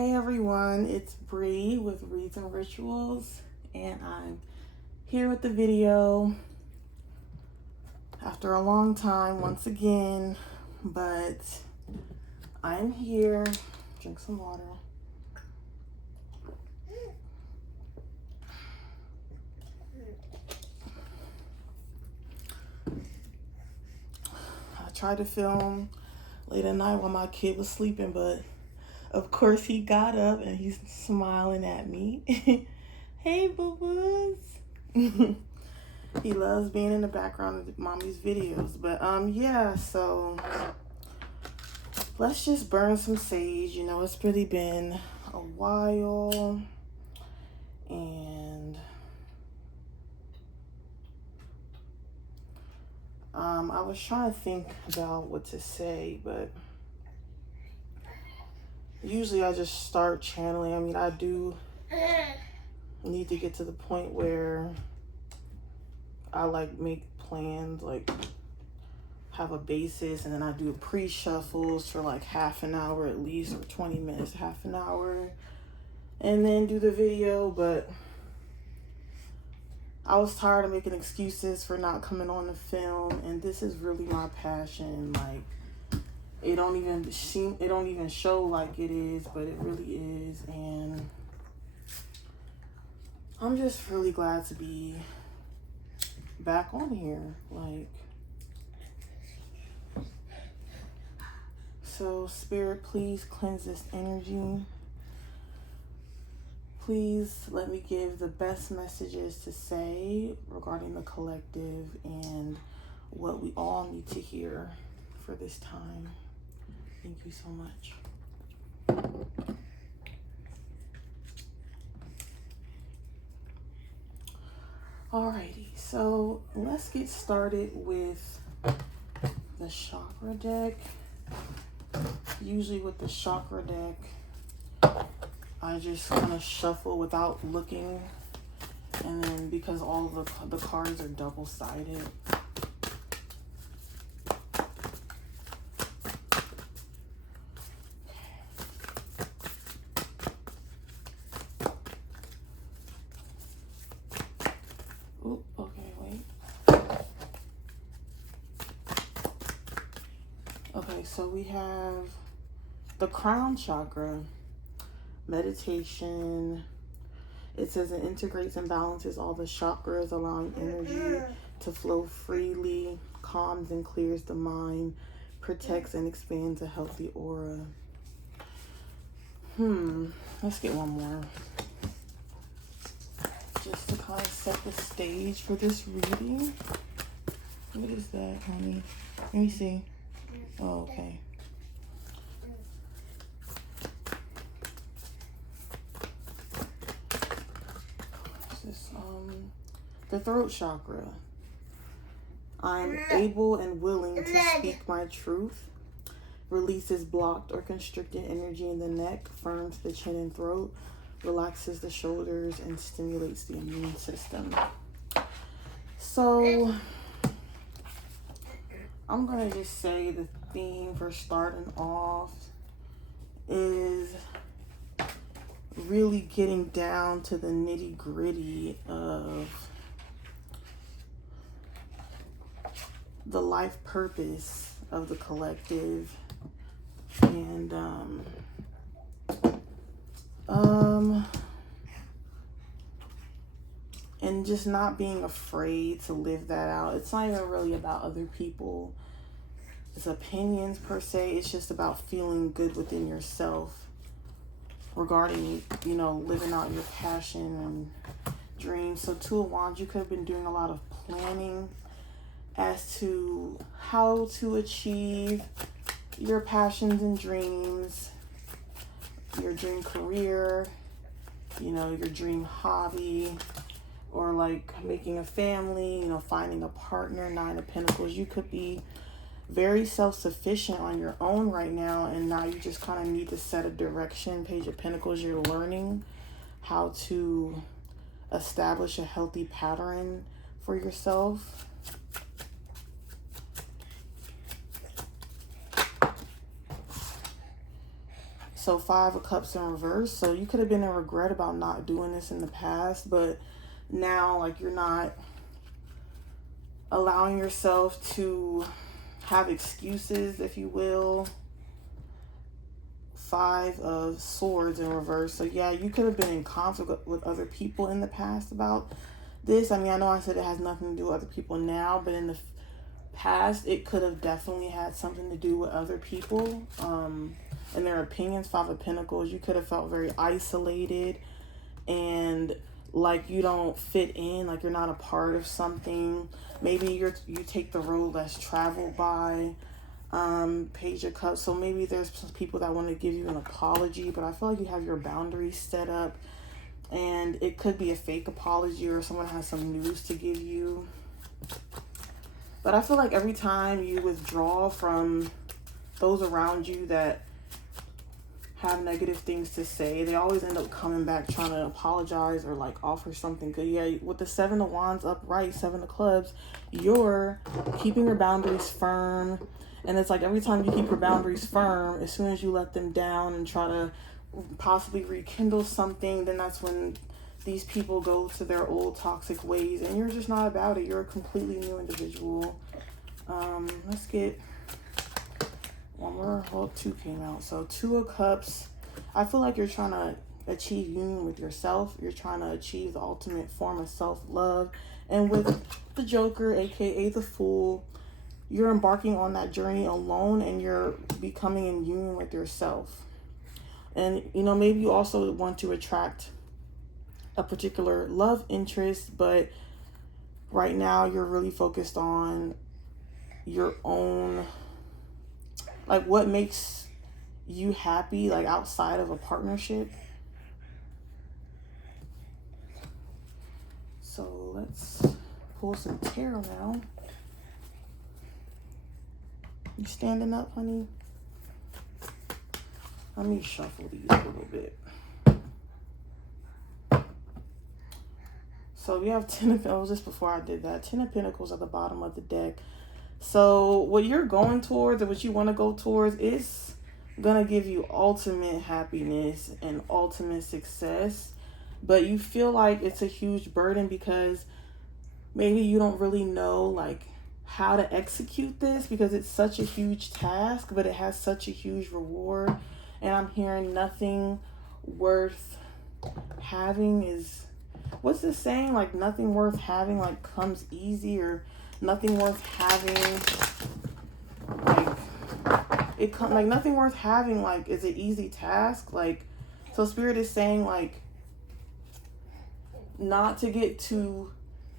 Hey everyone, it's Bree with Reads and Rituals, and I'm here with the video after a long time once again, but I'm here. Drink some water. I tried to film late at night while my kid was sleeping, but of course he got up and he's smiling at me. Hey boo-boos. He loves being in the background of mommy's videos. But yeah, so let's just burn some sage. You know, it's really been a while, and I was trying to think about what to say, but usually I just start channeling. I mean, I do need to get to the point where I like make plans, like have a basis, and then I do pre-shuffles for like half an hour at least, or 20 minutes, half an hour, and then do the video. But I was tired of making excuses for not coming on the film, and this is really my passion. Like, it don't even show like it is, but it really is. And I'm just really glad to be back on here. Like, so Spirit, please cleanse this energy. Please let me give the best messages to say regarding the collective and what we all need to hear for this time. Thank you so much. Alrighty, so let's get started with the chakra deck. Usually with the chakra deck, I just kind of shuffle without looking, and then because all of the cards are double-sided, okay, so we have the crown chakra, meditation. It says it integrates and balances all the chakras, allowing energy to flow freely, calms and clears the mind, protects and expands a healthy aura. Let's get one more, just to kind of set the stage for this reading. What is that, honey? Let me see. Oh, okay. The throat chakra. I'm able and willing to speak my truth. Releases blocked or constricted energy in the neck, firms the chin and throat, relaxes the shoulders, and stimulates the immune system. So I'm going to just say the theme for starting off is really getting down to the nitty-gritty of the life purpose of the collective, and just not being afraid to live that out. It's not even really about other people's opinions per se. It's just about feeling good within yourself regarding, you know, living out your passion and dreams. So Two of Wands, you could have been doing a lot of planning as to how to achieve your passions and dreams, your dream career, you know, your dream hobby, or like making a family, you know, finding a partner. Nine of Pentacles. You could be very self-sufficient on your own right now, and now you just kind of need to set a direction. Page of Pentacles, you're learning how to establish a healthy pattern for yourself. So 5 of Cups in reverse. So you could have been in regret about not doing this in the past, but now like you're not allowing yourself to have excuses, if you will. 5 of Swords in reverse. So yeah, you could have been in conflict with other people in the past about this. I mean, I know I said it has nothing to do with other people now, but in the past, it could have definitely had something to do with other people and their opinions. 5 of Pentacles, you could have felt very isolated and like you don't fit in, like you're not a part of something. Maybe you take the road less traveled by. Page of Cups. So maybe there's some people that want to give you an apology, but I feel like you have your boundaries set up, and it could be a fake apology or someone has some news to give you. But I feel like every time you withdraw from those around you that have negative things to say, they always end up coming back trying to apologize or like offer something good. Yeah, with the 7 of Wands upright, 7 of Clubs, you're keeping your boundaries firm. And it's like every time you keep your boundaries firm, as soon as you let them down and try to possibly rekindle something, then that's when these people go to their old toxic ways, and you're just not about it. You're a completely new individual. Let's get one more. Well, 2 came out. So 2 of Cups. I feel like you're trying to achieve union with yourself. You're trying to achieve the ultimate form of self-love. And with the Joker, aka the Fool, you're embarking on that journey alone, and you're becoming in union with yourself. And, you know, maybe you also want to attract a particular love interest, but right now you're really focused on your own, like what makes you happy, like outside of a partnership. So let's pull some tarot now. You standing up, honey? Let me shuffle these a little bit. So we have 10 of Pentacles. Just before I did that, 10 of Pentacles at the bottom of the deck. So what you're going towards, or what you want to go towards, is gonna give you ultimate happiness and ultimate success. But you feel like it's a huge burden because maybe you don't really know like how to execute this, because it's such a huge task, but it has such a huge reward. And I'm hearing nothing worth having is, what's this saying? Like nothing worth having like comes easy, or nothing worth having like nothing worth having like is an easy task. Like, so Spirit is saying like not to get too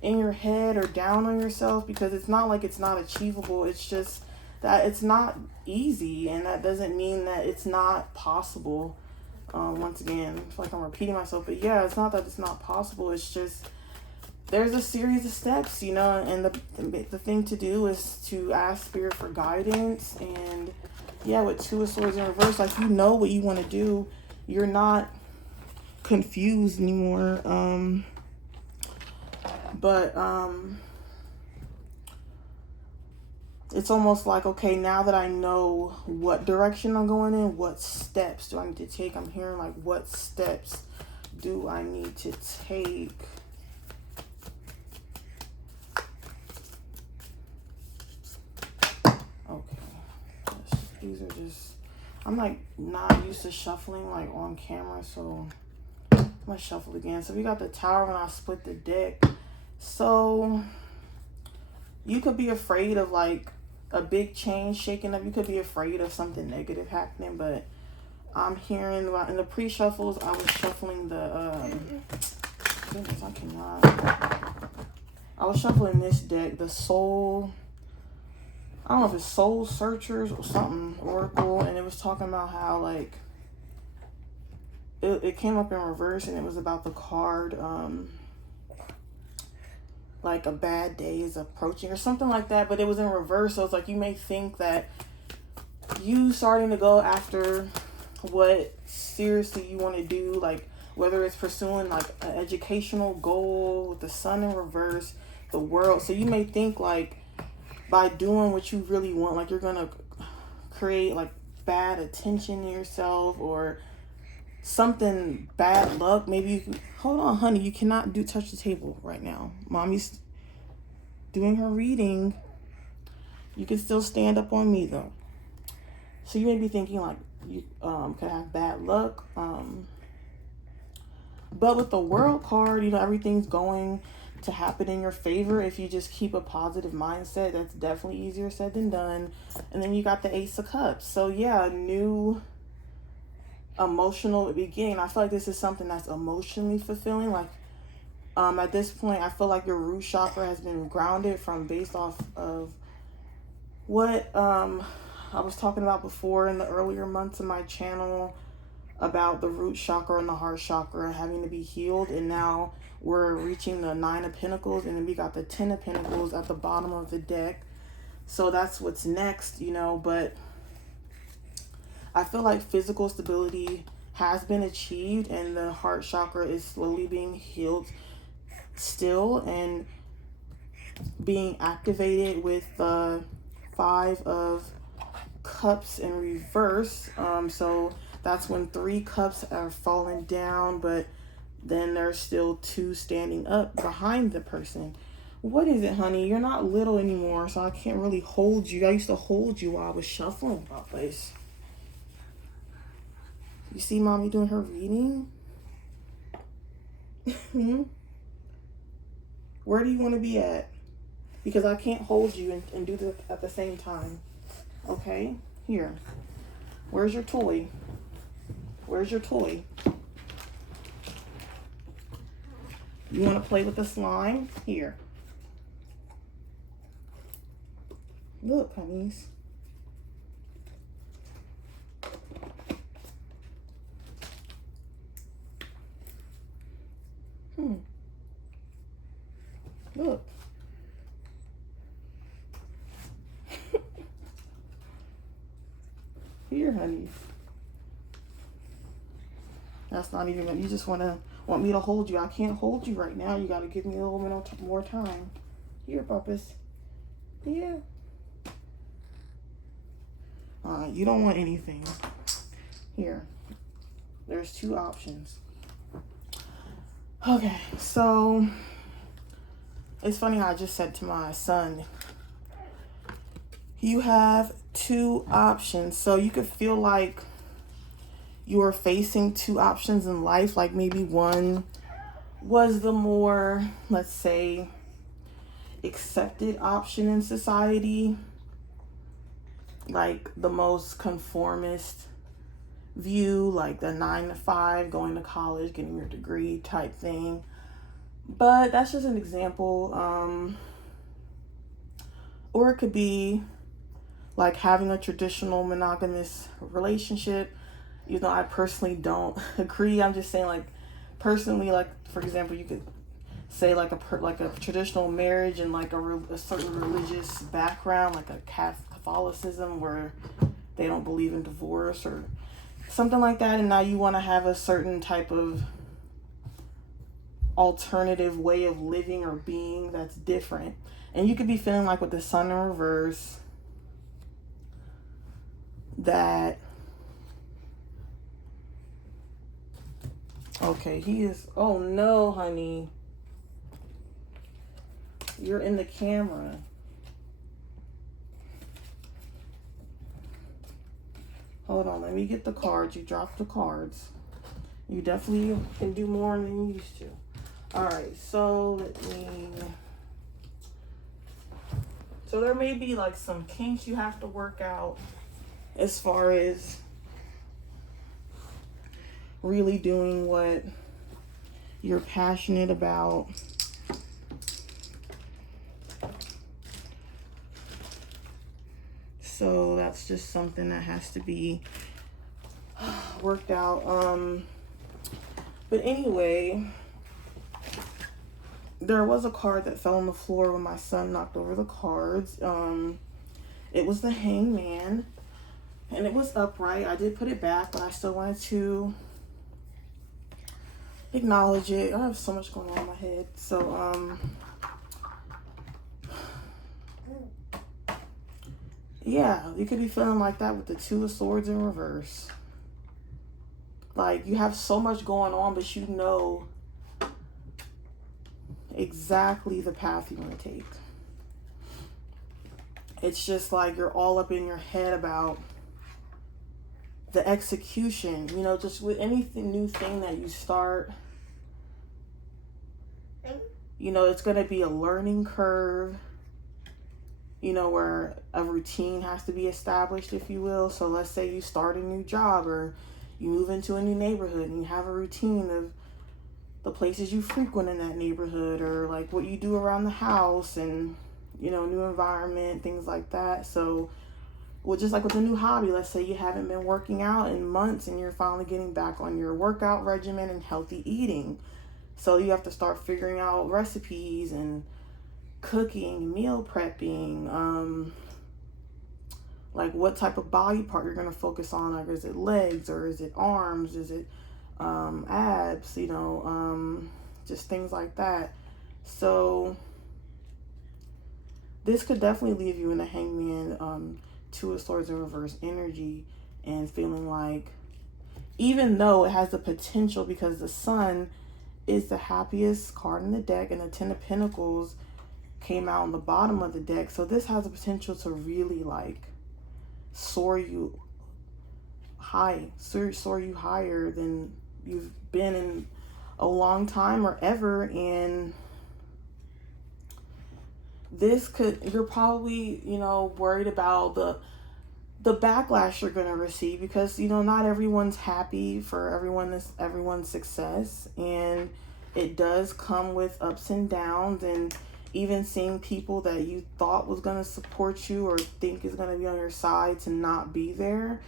in your head or down on yourself, because it's not like it's not achievable. It's just that it's not easy, and that doesn't mean that it's not possible. Once again, I feel like I'm repeating myself, but yeah, it's not that it's not possible. It's just there's a series of steps, you know, and the thing to do is to ask Spirit for guidance. And yeah, with 2 of Swords in reverse, like you know what you want to do. You're not confused anymore. But it's almost like, okay, now that I know what direction I'm going in, what steps do I need to take? I'm hearing like, what steps do I need to take? Okay. These are just, I'm like not used to shuffling like on camera, so I'm gonna shuffle again. So we got the Tower when I split the deck. So you could be afraid of like a big change shaking up. You could be afraid of something negative happening, but I'm hearing in the pre-shuffles, I was shuffling the goodness, I was shuffling this deck, the Soul, I don't know if it's Soul Searchers or something, Oracle, and it was talking about how like it came up in reverse, and it was about the card like a bad day is approaching or something like that, but it was in reverse. So it's like you may think that you starting to go after what seriously you want to do, like whether it's pursuing like an educational goal with the Sun in reverse, the World. So you may think like by doing what you really want, like you're gonna create like bad attention to yourself or something bad luck. Maybe you can, hold on, honey, you cannot touch the table right now. Mommy's doing her reading. You can still stand up on me though. So you may be thinking like you could have bad luck. But with the World card, everything's going to happen in your favor if you just keep a positive mindset. That's definitely easier said than done. And then you got the Ace of Cups. So yeah, a new emotional beginning. I feel like this is something that's emotionally fulfilling. Like at this point, I feel like your root chakra has been grounded from based off of what I was talking about before in the earlier months of my channel about the root chakra and the heart chakra having to be healed. And now we're reaching the 9 of Pentacles, and then we got the 10 of Pentacles at the bottom of the deck. So that's what's next, but I feel like physical stability has been achieved, and the heart chakra is slowly being healed still and being activated with the 5 of Cups in reverse. So that's when 3 cups are falling down, but then there's still 2 standing up behind the person. What is it, honey? You're not little anymore, so I can't really hold you. I used to hold you while I was shuffling my place. You see mommy doing her reading? Where do you want to be at? Because I can't hold you and do this at the same time. Okay? Here. Where's your toy? Where's your toy? You want to play with the slime? Here. Look, honeys. Look. Here, honey. That's not even, you just want me to hold you. I can't hold you right now. You got to give me a little bit more time. Here, Puppus. Yeah. You don't want anything. Here. There's 2 options. Okay, so it's funny how I just said to my son, you have 2 options. So you could feel like you are facing 2 options in life. Like maybe one was the more, let's say, accepted option in society, like the most conformist view, like the 9 to 5, going to college, getting your degree type thing. But that's just an example. Or it could be like having a traditional monogamous relationship. Even though I personally don't agree, I'm just saying, like, personally, like, for example, you could say like a traditional marriage and like a certain religious background, like a Catholicism where they don't believe in divorce or something like that, and now you want to have a certain type of alternative way of living or being that's different. And you could be feeling like with the Sun in reverse that, okay, he is, oh no, honey, you're in the camera. Hold on, let me get the cards. You dropped the cards. You definitely can do more than you used to. All right, so so there may be like some kinks you have to work out as far as really doing what you're passionate about. So that's just something that has to be worked out. But anyway, there was a card that fell on the floor when my son knocked over the cards. It was the Hangman, and it was upright. I did put it back, but I still wanted to acknowledge it. I have so much going on in my head. So Yeah, you could be feeling like that with the Two of Swords in reverse. Like, you have so much going on, but you know exactly the path you want to take. It's just like you're all up in your head about the execution. You know, just with anything new thing that you start, you know, it's going to be a learning curve, you know, where a routine has to be established, if you will. So let's say you start a new job, or you move into a new neighborhood and you have a routine of the places you frequent in that neighborhood, or like what you do around the house, and, you know, new environment, things like that. So, well, just like with a new hobby, let's say you haven't been working out in months and you're finally getting back on your workout regimen and healthy eating. So you have to start figuring out recipes and cooking, meal prepping, like what type of body part you're going to focus on. Like, is it legs, or is it arms? Is it abs? You know, just things like that. So this could definitely leave you in a Hangman, Two of Swords in reverse energy, and feeling like, even though it has the potential, because the Sun is the happiest card in the deck, and the Ten of Pentacles came out on the bottom of the deck. So this has the potential to really like soar you higher than you've been in a long time or ever. And this could, you're probably, you know, worried about the backlash you're going to receive, because, you know, not everyone's happy for everyone's success, and it does come with ups and downs. And even seeing people that you thought was going to support you or think is going to be on your side to not be there,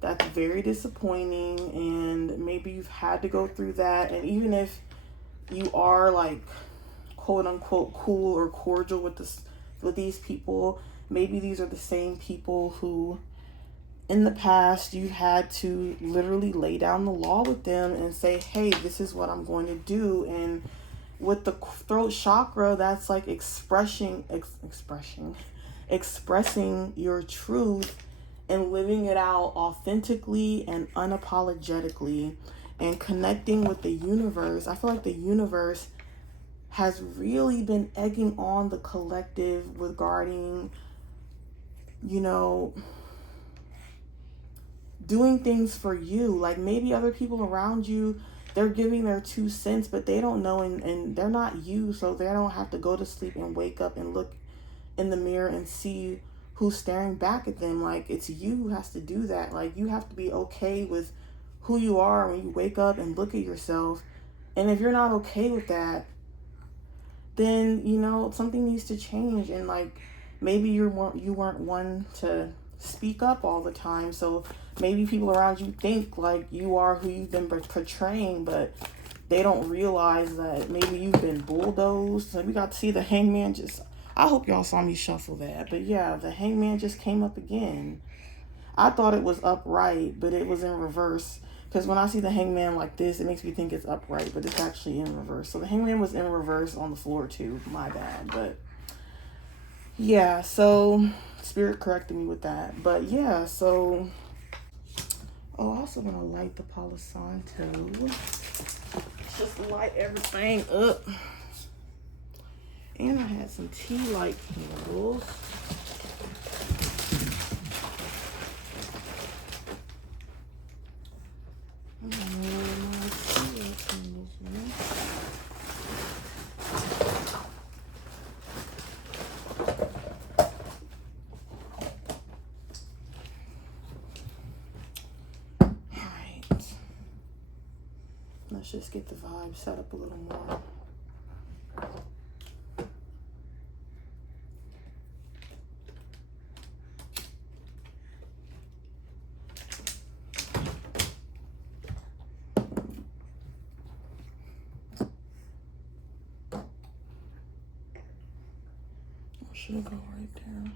that's very disappointing. And maybe you've had to go through that. And even if you are like quote unquote cool or cordial with these people, maybe these are the same people who in the past you had to literally lay down the law with them and say, hey, this is what I'm going to do. And with the throat chakra, that's like expressing your truth and living it out authentically and unapologetically, and connecting with the universe. I feel like the universe has really been egging on the collective regarding, you know, doing things for you. Like, maybe other people around you, they're giving their 2 cents, but they don't know, and they're not you, so they don't have to go to sleep and wake up and look in the mirror and see who's staring back at them. Like, it's you who has to do that. Like, you have to be okay with who you are when you wake up and look at yourself. And if you're not okay with that, then, you know, something needs to change. And like, maybe you weren't one to speak up all the time, so maybe people around you think like you are who you've been portraying, but they don't realize that maybe you've been bulldozed. So we got to see the Hangman just, I hope y'all saw me shuffle that, but yeah, the Hangman just came up again. I thought it was upright, but it was in reverse. Because when I see the Hangman like this, it makes me think it's upright, but it's actually in reverse. So the Hangman was in reverse on the floor too. My bad. But yeah, so Spirit corrected me with that. But yeah, so... Oh, I also want to light the Palo Santo. Just light everything up. And I had some tea light candles. Let's just get the vibe set up a little more. Or should it go right there?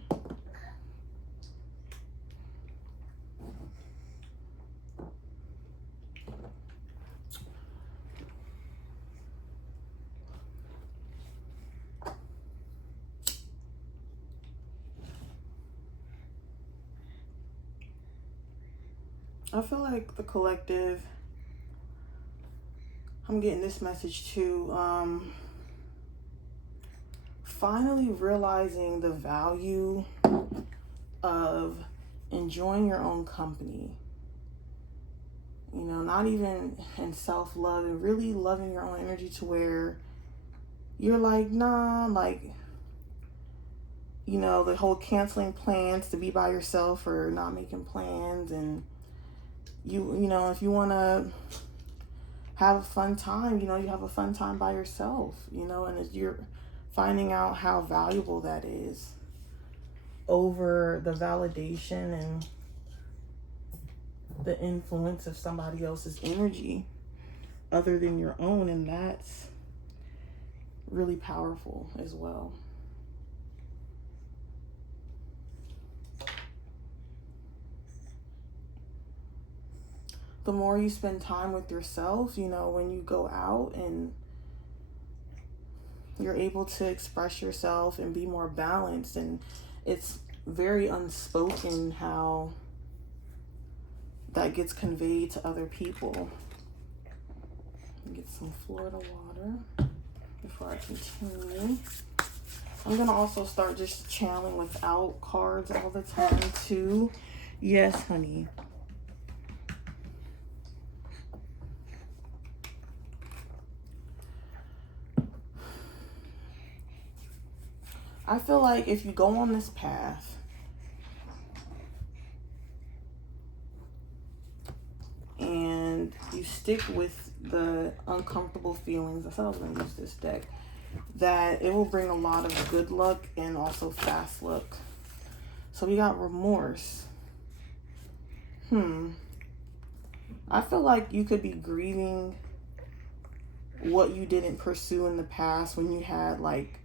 I feel like the collective, I'm getting this message too. Finally realizing the value of enjoying your own company. You know, not even in self-love, and really loving your own energy to where you're like, nah, like, you know, the whole canceling plans to be by yourself or not making plans. And you know, if you want to have a fun time, you know, you have a fun time by yourself, you know, and you're finding out how valuable that is over the validation and the influence of somebody else's energy other than your own. And that's really powerful as well. The more you spend time with yourself, you know, when you go out and you're able to express yourself and be more balanced. And it's very unspoken how that gets conveyed to other people. Get some Florida water before I continue. I'm going to also start just channeling without cards all the time too. Yes, honey. I feel like if you go on this path and you stick with the uncomfortable feelings, I said I was going to use this deck, that it will bring a lot of good luck and also fast luck. So we got remorse. I feel like you could be grieving what you didn't pursue in the past when you had like,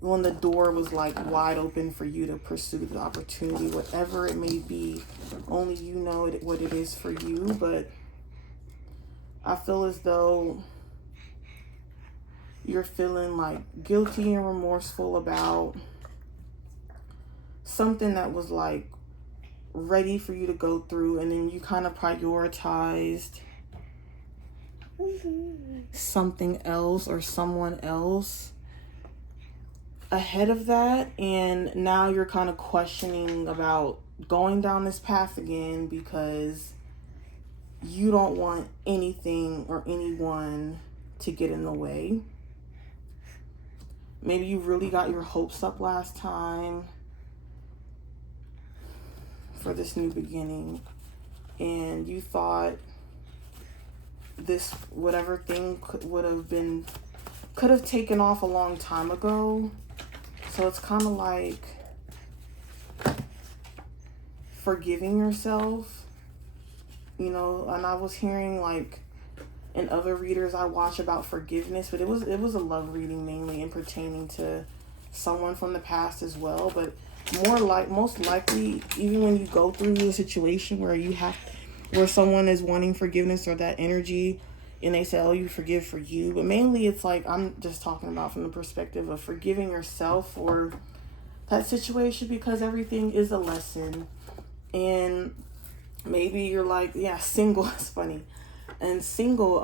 when the door was like wide open for you to pursue the opportunity, whatever it may be. Only you know what it is for you. But I feel as though you're feeling like guilty and remorseful about something that was like ready for you to go through, and then you kind of prioritized something else or someone else ahead of that, and now you're kind of questioning about going down this path again because you don't want anything or anyone to get in the way. Maybe you really got your hopes up last time for this new beginning, and you thought this whatever thing could have taken off a long time ago. So it's kind of like forgiving yourself, you know. And I was hearing like in other readers I watch about forgiveness, but it was a love reading mainly and pertaining to someone from the past as well. But most likely, even when you go through a situation where someone is wanting forgiveness or that energy, and they say, oh, you forgive for you. But mainly it's like, I'm just talking about from the perspective of forgiving yourself for that situation, because everything is a lesson. And maybe you're like, yeah, single is funny. And single,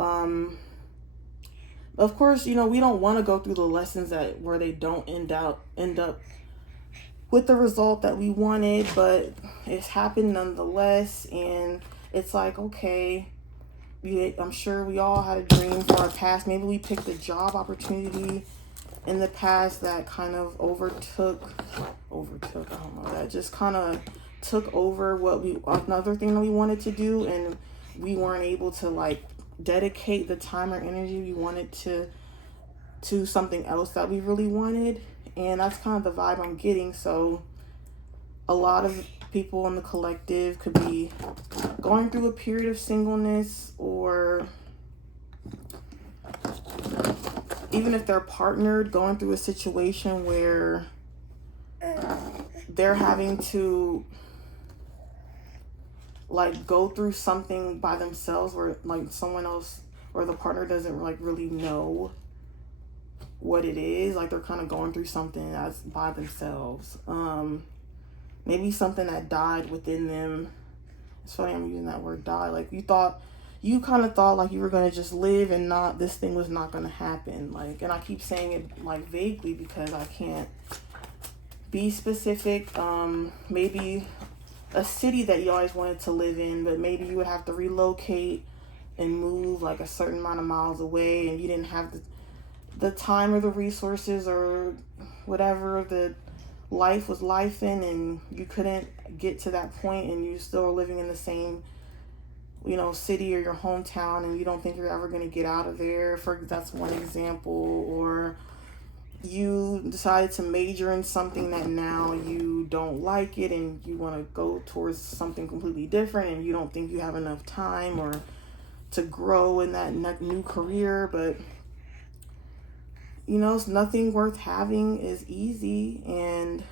of course, you know, we don't want to go through the lessons where they don't end up with the result that we wanted, but it's happened nonetheless. And it's like, okay, I'm sure we all had a dream for our past. Maybe we picked a job opportunity in the past that kind of overtook, I don't know, that just kind of took over another thing that we wanted to do, and we weren't able to like dedicate the time or energy we wanted to something else that we really wanted. And that's kind of the vibe I'm getting. So a lot of people in the collective could be going through a period of singleness, or even if they're partnered, going through a situation where they're having to like go through something by themselves, where like someone else or the partner doesn't like really know what it is. Like they're kind of going through something that's by themselves. Maybe something that died within them It's funny I'm using that word die. Like you kind of thought like you were going to just live and not, this thing was not going to happen. Like, and I keep saying it like vaguely because I can't be specific. Maybe a city that you always wanted to live in, but maybe you would have to relocate and move like a certain amount of miles away, and you didn't have the time or the resources or whatever, the life was life in, and you couldn't get to that point, and you still are living in the same, you know, city or your hometown, and you don't think you're ever going to get out of there. That's one example. Or you decided to major in something that now you don't like it, and you want to go towards something completely different, and you don't think you have enough time or to grow in that new career. But you know, it's nothing worth having is easy, and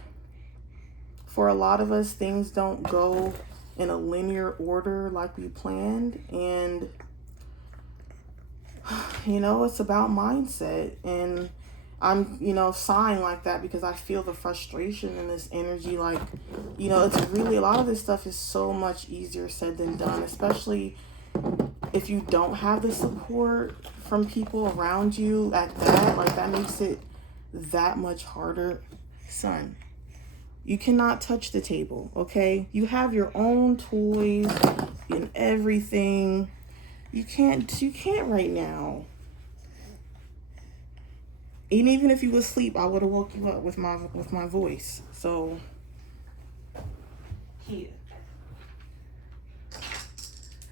for a lot of us, things don't go in a linear order like we planned. And you know, it's about mindset. And I'm, you know, sighing like that because I feel the frustration in this energy. Like, you know, it's really, a lot of this stuff is so much easier said than done, especially if you don't have the support from people around you at that. Like, that makes it that much harder. Son, you cannot touch the table, okay? You have your own toys and everything. You can't right now. And even if you was asleep, I would have woke you up with my voice. So here.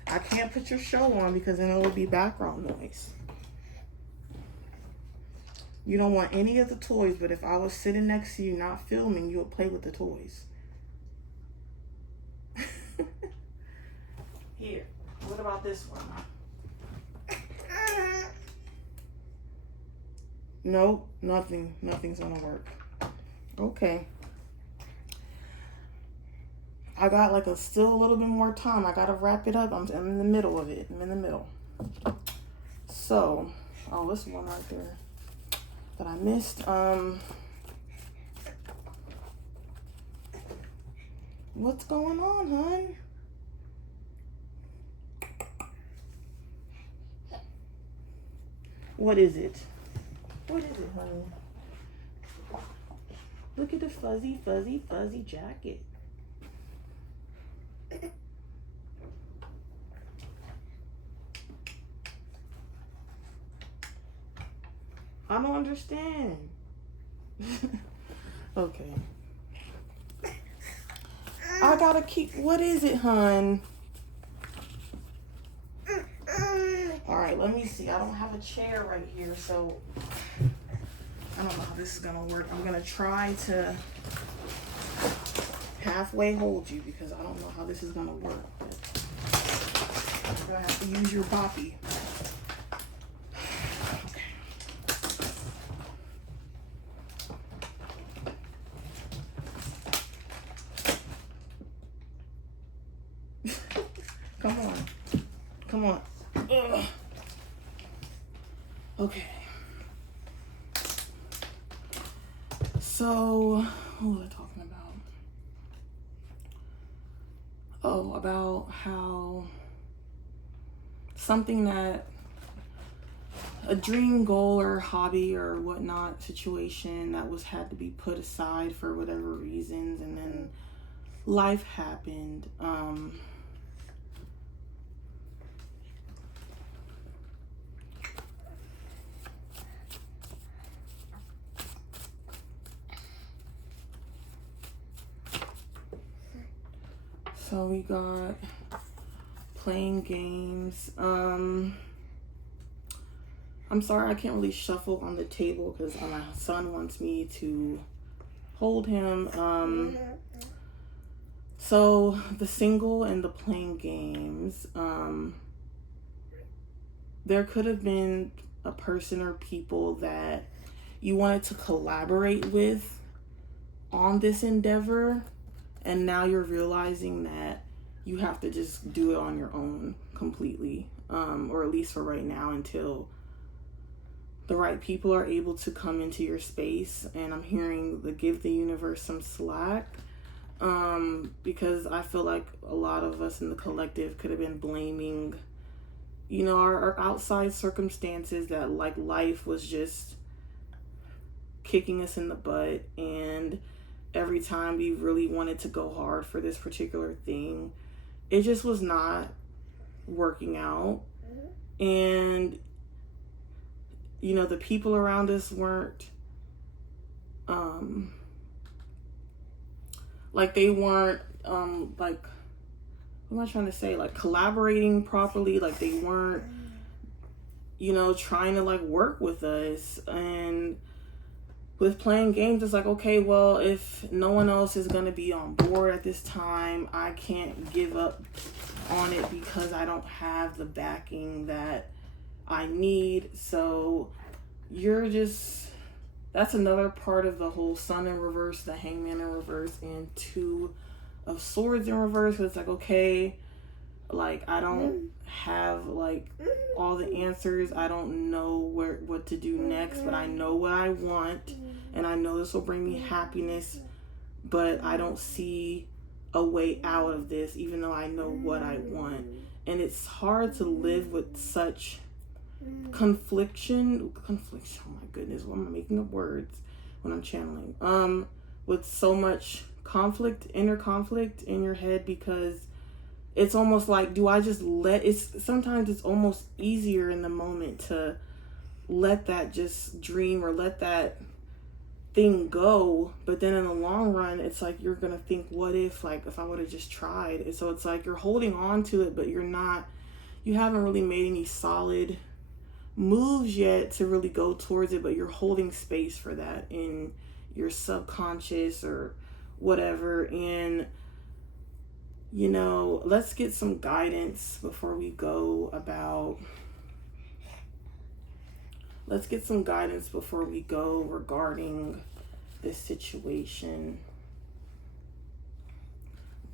I can't put your show on because then it will be background noise. You don't want any of the toys, but if I was sitting next to you not filming, you would play with the toys. Here. What about this one? Nope, nothing's gonna work. Okay. I got like still a little bit more time. I gotta wrap it up. I'm in the middle of it. I'm in the middle. So, oh, this one right there that I missed. What's going on, hon? What is it? What is it, honey? Look at the fuzzy, fuzzy, fuzzy jacket. I don't understand. Okay. I gotta keep, what is it, hun? All right, let me see. I don't have a chair right here, so I don't know how this is gonna work. I'm gonna try to halfway hold you because I don't know how this is gonna work. I'm gonna have to use your boppy. Come on. Come on. Ugh. Okay. So, what was I talking about? Oh, about how something that a dream, goal, or hobby or whatnot situation that had to be put aside for whatever reasons, and then life happened. So we got playing games. I'm sorry I can't really shuffle on the table because my son wants me to hold him. So the single and the playing games, there could have been a person or people that you wanted to collaborate with on this endeavor, and now you're realizing that you have to just do it on your own completely, or at least for right now until the right people are able to come into your space. And I'm hearing give the universe some slack. Because I feel like a lot of us in the collective could have been blaming, our outside circumstances, that like life was just kicking us in the butt, and every time we really wanted to go hard for this particular thing, it just was not working out. And the people around us weren't like they weren't like, what am I trying to say, like collaborating properly. Like they weren't trying to like work with us. And with playing games, it's like, okay, well, if no one else is going to be on board at this time, I can't give up on it because I don't have the backing that I need. So that's another part of the whole Sun in reverse, the Hangman in reverse, and Two of Swords in reverse. It's like, okay, like I don't have like all the answers. I don't know what to do next, but I know what I want, and I know this will bring me happiness, but I don't see a way out of this, even though I know what I want. And it's hard to live with such confliction. Oh my goodness, what am I making up words when I'm channeling? With so much inner conflict in your head, because it's almost like, do I just sometimes it's almost easier in the moment to let that just dream or let that thing go, but then in the long run, it's like you're gonna think, what if I would have just tried? And so it's like you're holding on to it, but you haven't really made any solid moves yet to really go towards it, but you're holding space for that in your subconscious or whatever. And let's get some guidance before we go regarding this situation.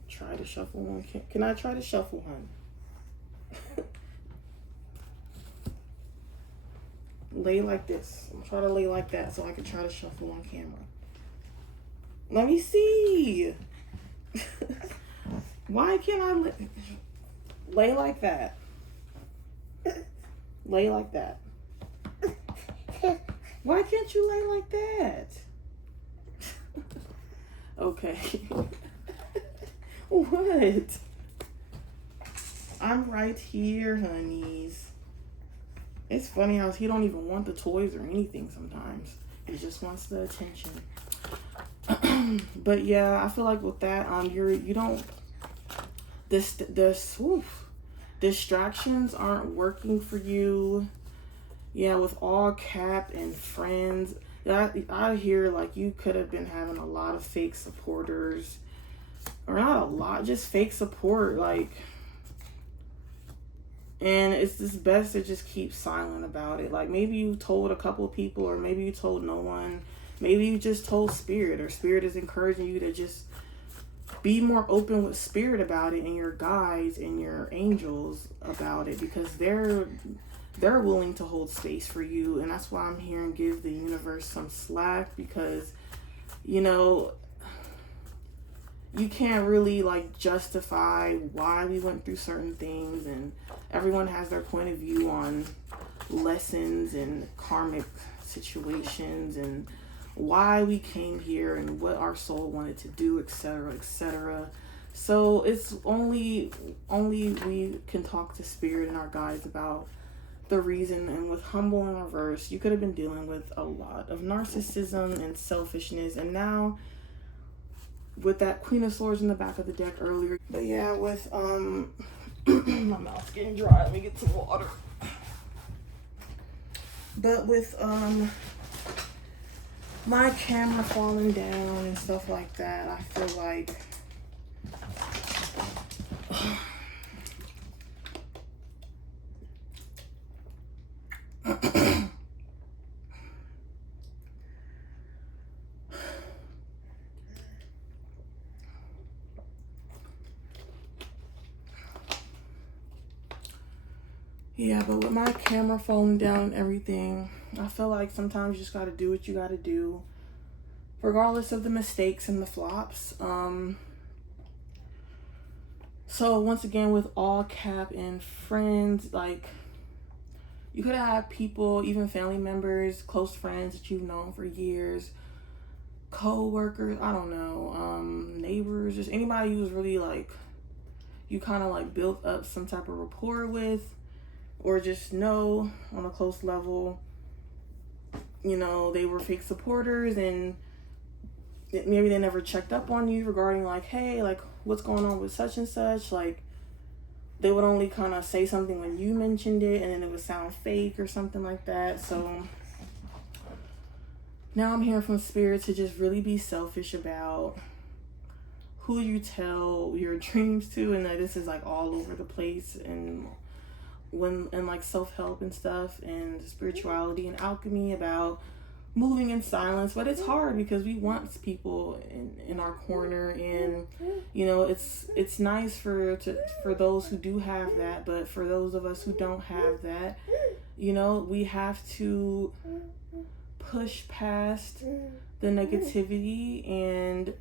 Try to shuffle one. Can I try to shuffle, hon? Lay like this. I'm trying to lay like that so I can try to shuffle on camera. Let me see. Why can't I lay like that? Lay like that. Why can't you lay like that? Okay. What? I'm right here, honeys. It's funny how he don't even want the toys or anything sometimes. He just wants the attention. But yeah, I feel like with that, distractions aren't working for you. Yeah, with all Cap and friends, I hear like you could have been having a lot of fake supporters, or not a lot, just fake support, like. And it's just best to just keep silent about it. Like maybe you told a couple of people, or maybe you told no one. Maybe you just told Spirit, or Spirit is encouraging you to just be more open with Spirit about it, and your guides and your angels about it, because they're willing to hold space for you. And that's why I'm here and give the universe some slack, because you can't really like justify why we went through certain things, and everyone has their point of view on lessons and karmic situations and why we came here and what our soul wanted to do, etc., etc. So it's only we can talk to Spirit and our guides about the reason. And with Humble in reverse, you could have been dealing with a lot of narcissism and selfishness, and now with that Queen of Swords in the back of the deck earlier. But yeah, with my mouth's getting dry, let me get some water. But with my camera falling down and stuff like that, I feel like yeah, but with my camera falling down and everything, I feel like sometimes you just got to do what you got to do, regardless of the mistakes and the flops. So once again, with all cap and friends, like, you could have people, even family members, close friends that you've known for years, co-workers, I don't know, neighbors, just anybody who's really like, you kind of like built up some type of rapport with, or just know on a close level, you know, they were fake supporters, and maybe they never checked up on you regarding like, hey, like, what's going on with such and such. Like, they would only kind of say something when you mentioned it, and then it would sound fake or something like that. So now I'm hearing from Spirit to just really be selfish about who you tell your dreams to, and that this is like all over the place, and like self-help and stuff, and spirituality and alchemy about moving in silence. But it's hard because we want people in our corner, and you know, it's nice for those who do have that, but for those of us who don't have that, you know, we have to push past the negativity, and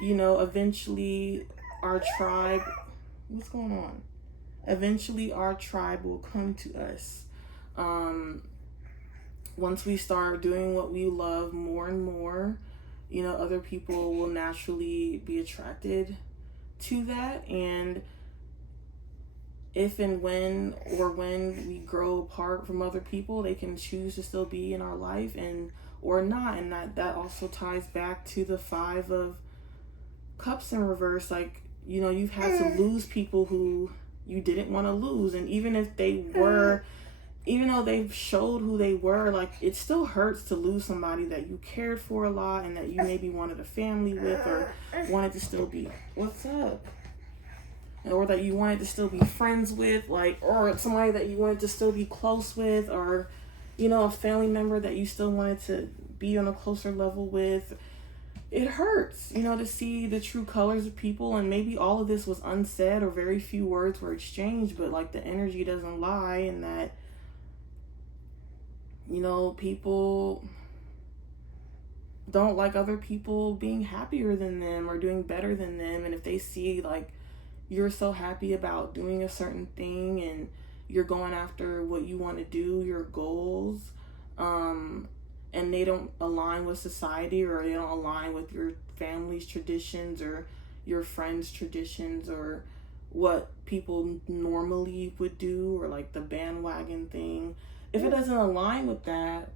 you know, eventually our tribe, what's going on? Eventually our tribe will come to us. Once we start doing what we love more and more, you know, other people will naturally be attracted to that. And if and when we grow apart from other people, they can choose to still be in our life and or not. And that also ties back to the 5 of Cups in reverse. Like, you know, you've had to lose people who you didn't want to lose, and even if they were, even though they've showed who they were, like, it still hurts to lose somebody that you cared for a lot and that you maybe wanted a family with, or wanted to still be, what's up? Or that you wanted to still be friends with, like, or somebody that you wanted to still be close with, or, you know, a family member that you still wanted to be on a closer level with. It hurts, you know, to see the true colors of people, and maybe all of this was unsaid or very few words were exchanged, but like the energy doesn't lie, and that, you know, people don't like other people being happier than them or doing better than them. And if they see like you're so happy about doing a certain thing and you're going after what you want to do, your goals, and they don't align with society, or they don't align with your family's traditions or your friends' traditions, or what people normally would do, or like the bandwagon thing, if it doesn't align with that,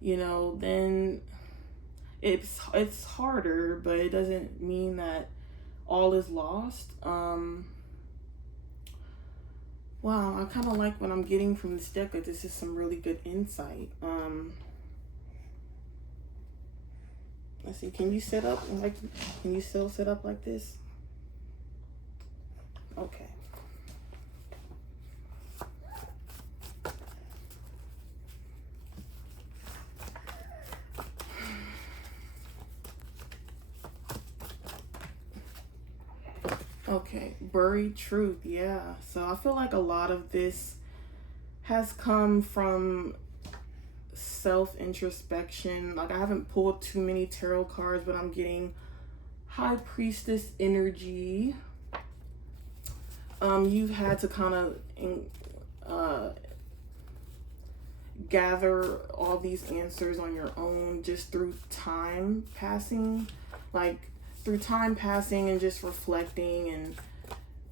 you know, then it's harder, but it doesn't mean that all is lost. Wow, I kind of like what I'm getting from this deck. Like, this is some really good insight. Let's see. Can you sit up? Like, can you still sit up like this? Okay. Okay, buried truth. Yeah. So I feel like a lot of this has come from self-introspection. Like, I haven't pulled too many tarot cards, but I'm getting High Priestess energy. You've had to kind of gather all these answers on your own, just through time passing. Like, through time passing and just reflecting and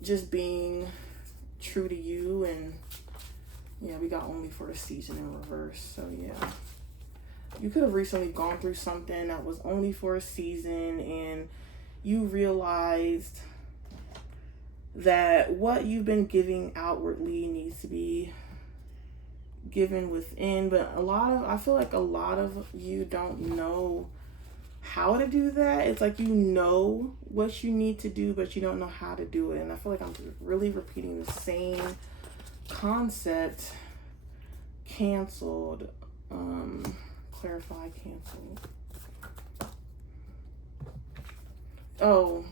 just being true to you. And yeah, we got only for a season in reverse. So yeah, you could have recently gone through something that was only for a season, and you realized that what you've been giving outwardly needs to be given within. But I feel like a lot of you don't know how to do that. It's like, you know what you need to do, but you don't know how to do it. And I feel like I'm really repeating the same concept. Canceled. Clarify, canceled. Oh,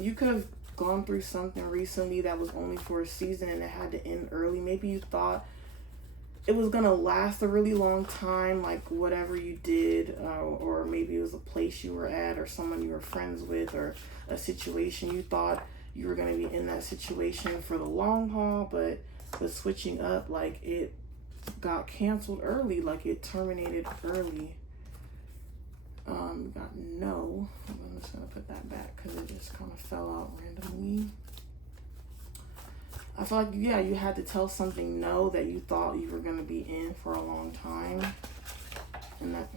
you could have gone through something recently that was only for a season and it had to end early. Maybe you thought it was gonna last a really long time, like whatever you did, or maybe it was a place you were at, or someone you were friends with, or a situation you thought you were gonna be in that situation for the long haul, but the switching up, like it got canceled early, like it terminated early. Got no. I'm just gonna put that back because it just kind of fell out randomly. I feel like, yeah, you had to tell something no that you thought you were gonna be in for a long time, and that,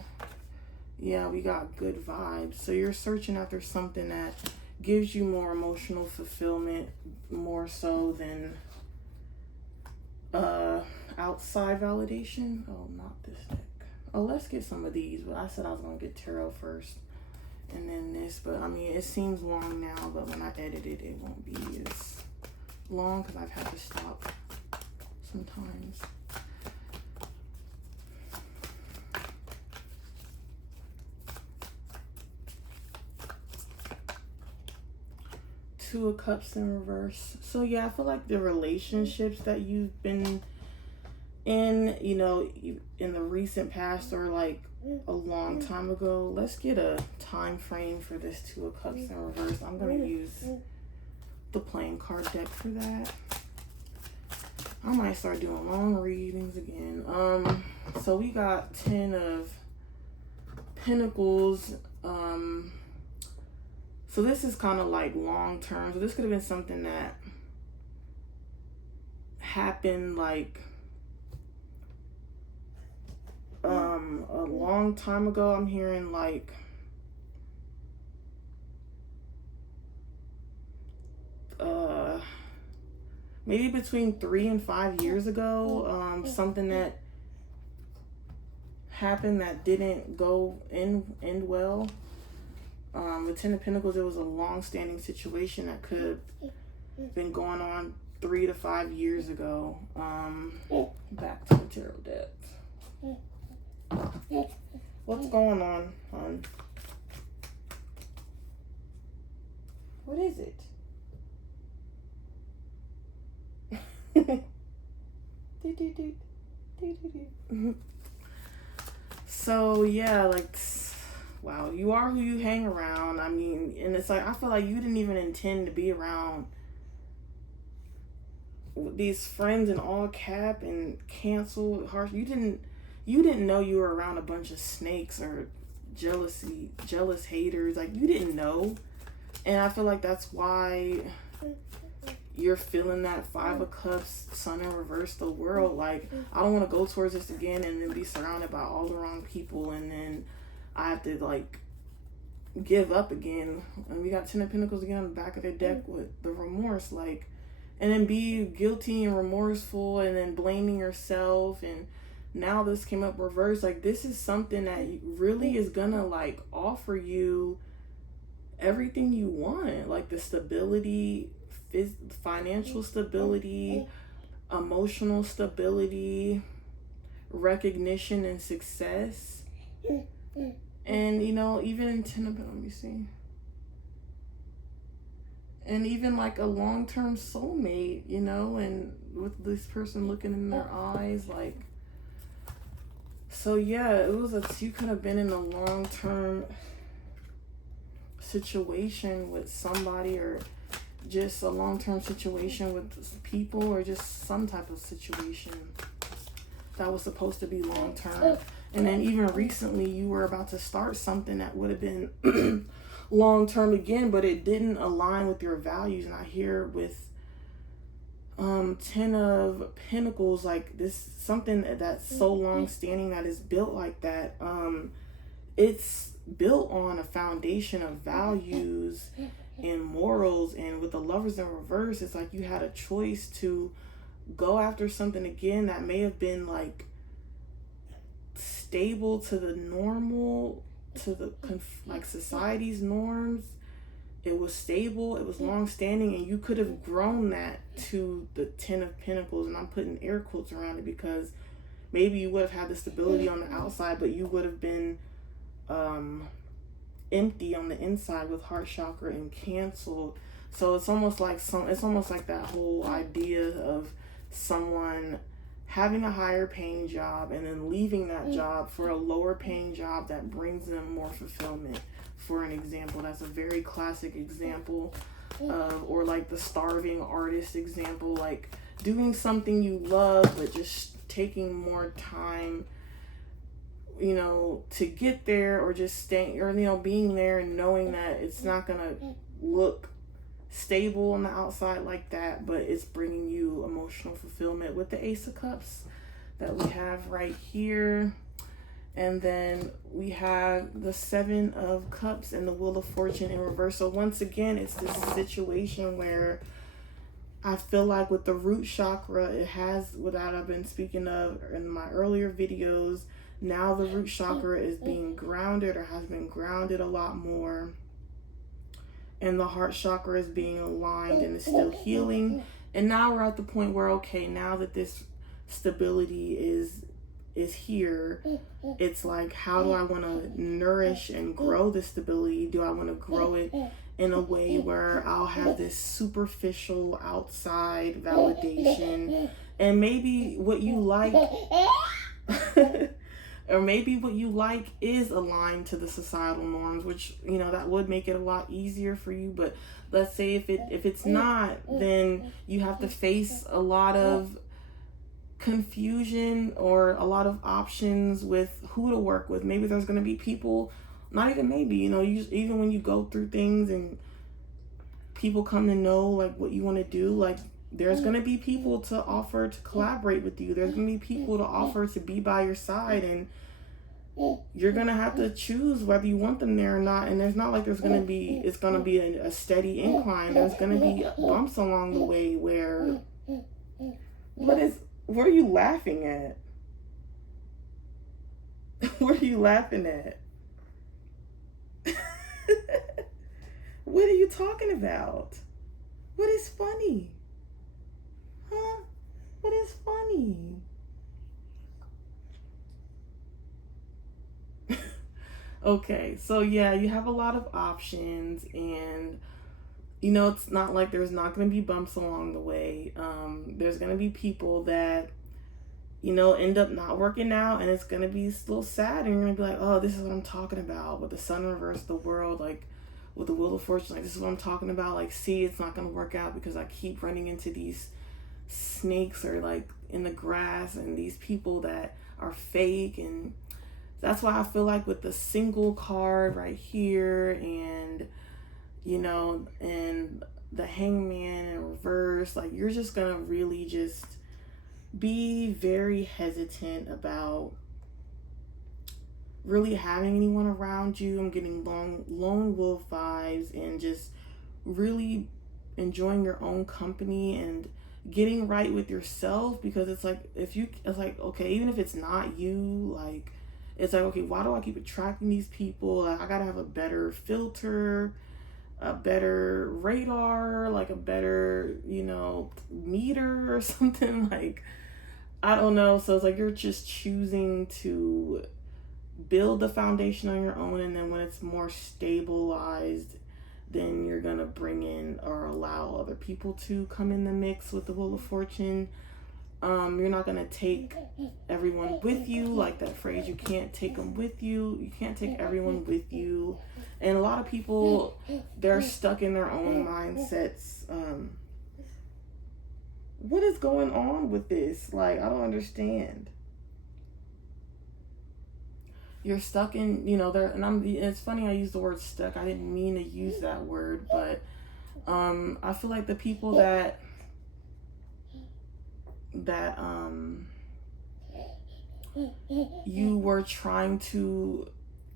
yeah, we got good vibes. So you're searching after something that gives you more emotional fulfillment, more so than outside validation. Oh, not this deck. Oh, let's get some of these. But I said I was gonna get tarot first and then this. But I mean, it seems long now, but when I edit it, it won't be as long because I've had to stop sometimes. Two of Cups in reverse. So yeah, I feel like the relationships that you've been in, you know, in the recent past or like a long time ago. Let's get a time frame for this Two of Cups in reverse. I'm going to use the playing card deck for that. I might start doing long readings again. So we got 10 of Pentacles. So this is kind of like long term. So this could have been something that happened like a long time ago. I'm hearing like maybe between 3 and 5 years ago. Something that happened that didn't go end well. With 10 of Pentacles, it was a long-standing situation that could have been going on 3 to 5 years ago. Back to the tarot deck. What's going on, hon? What is it? So yeah, like, wow, you are who you hang around. I mean, and it's like, I feel like you didn't even intend to be around these friends in all cap and cancel harsh. You didn't know you were around a bunch of snakes or jealous haters. Like, you didn't know. And I feel like that's why you're feeling that 5 of Cups, Sun in reverse, the world. Like, I don't want to go towards this again and then be surrounded by all the wrong people, and then I have to like give up again. And we got 10 of Pentacles again on the back of the deck with the remorse, like, and then be guilty and remorseful and then blaming yourself. And now this came up reverse. Like, this is something that really is gonna like offer you everything you want, like the stability, financial stability, emotional stability, recognition and success. And you know, even in 10 of, let me see, and even like a long-term soulmate, you know, and with this person looking in their eyes, like, so yeah, it was you could have been in a long-term situation with somebody, or just a long-term situation with people, or just some type of situation that was supposed to be long-term. And then even recently you were about to start something that would have been long-term again, but it didn't align with your values. And I hear with 10 of Pentacles, like, this something that's so long-standing that is built like that. It's built on a foundation of values and morals. And with the Lovers in reverse, it's like you had a choice to go after something again that may have been like stable to the normal, to the like society's norms. It was stable, it was long-standing, and you could have grown that to the 10 of Pentacles. And I'm putting air quotes around it because maybe you would have had the stability on the outside, but you would have been empty on the inside with heart chakra and canceled. So it's almost like that whole idea of someone having a higher paying job and then leaving that job for a lower paying job that brings them more fulfillment. For an example, that's a very classic example of, or like the starving artist example, like doing something you love but just taking more time, you know, to get there, or just staying, or, you know, being there and knowing that it's not gonna look stable on the outside like that, but it's bringing you emotional fulfillment with the Ace of Cups that we have right here. And then we have the Seven of Cups and the Wheel of Fortune in reverse. So once again, it's this situation where I feel like with the root chakra, it has, what I've been speaking of in my earlier videos, now the root chakra is being grounded, or has been grounded a lot more. And the heart chakra is being aligned and is still healing. And now we're at the point where, okay, now that this stability is here, it's like, how do I want to nourish and grow this stability? Do I want to grow it in a way where I'll have this superficial outside validation, and maybe what you like or maybe what you like is aligned to the societal norms, which, you know, that would make it a lot easier for you. But let's say if it's not, then you have to face a lot of confusion or a lot of options with who to work with. Maybe there's going to be people, not even maybe, you know, even when you go through things and people come to know like what you want to do, like there's going to be people to offer to collaborate with you. There's going to be people to offer to be by your side, and you're going to have to choose whether you want them there or not. And there's not like it's going to be a steady incline. There's going to be bumps along the way where, what are you laughing at? What are you laughing at? What are you talking about? What is funny? Huh? What is funny? Okay, so yeah, you have a lot of options, and you know, it's not like there's not going to be bumps along the way. There's going to be people that, you know, end up not working out, and it's going to be still sad, and you're going to be like, oh, this is what I'm talking about with the Sun reverse, the world, like with the Wheel of Fortune, like this is what I'm talking about. Like, see, it's not going to work out because I keep running into these snakes, or like in the grass, and these people that are fake. And that's why I feel like with the Single card right here, and you know, and the Hangman in reverse, like you're just gonna really just be very hesitant about really having anyone around you. I'm getting lone wolf vibes, and just really enjoying your own company and getting right with yourself, because it's like, it's like, okay, even if it's not you, like it's like, okay, why do I keep attracting these people? Like, I gotta have a better filter, a better radar, like a better, you know, meter or something. Like, I don't know. So it's like you're just choosing to build the foundation on your own, and then when it's more stabilized, then you're gonna bring in or allow other people to come in the mix with the Wheel of Fortune. You're not gonna take everyone with you, like that phrase, you can't take them with you. You can't take everyone with you. And a lot of people, they're stuck in their own mindsets. What is going on with this? Like, I don't understand. You're stuck in, you know, there, and it's funny I used the word stuck. I didn't mean to use that word, but I feel like the people that you were trying to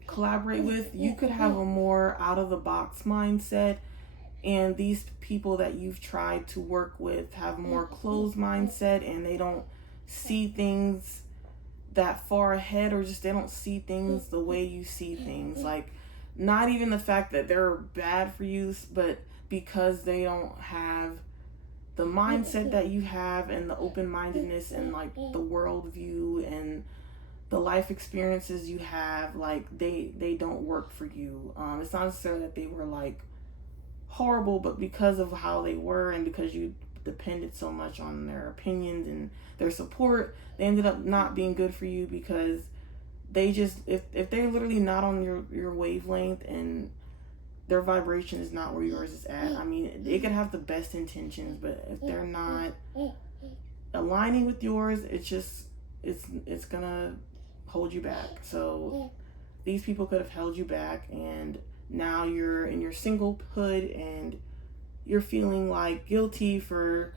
collaborate with, you could have a more out of the box mindset, and these people that you've tried to work with have more closed mindset, and they don't see things that far ahead, or just they don't see things the way you see things. Like, not even the fact that they're bad for you, but because they don't have the mindset that you have, and the open-mindedness, and like the worldview and the life experiences you have, like they don't work for you. It's not necessarily that they were like horrible, but because of how they were, and because depended so much on their opinions and their support, they ended up not being good for you because they just, if they're literally not on your wavelength and their vibration is not where yours is at. I mean, they could have the best intentions, but if they're not aligning with yours, it's gonna hold you back. So these people could have held you back, and now you're in your singlehood and you're feeling like guilty for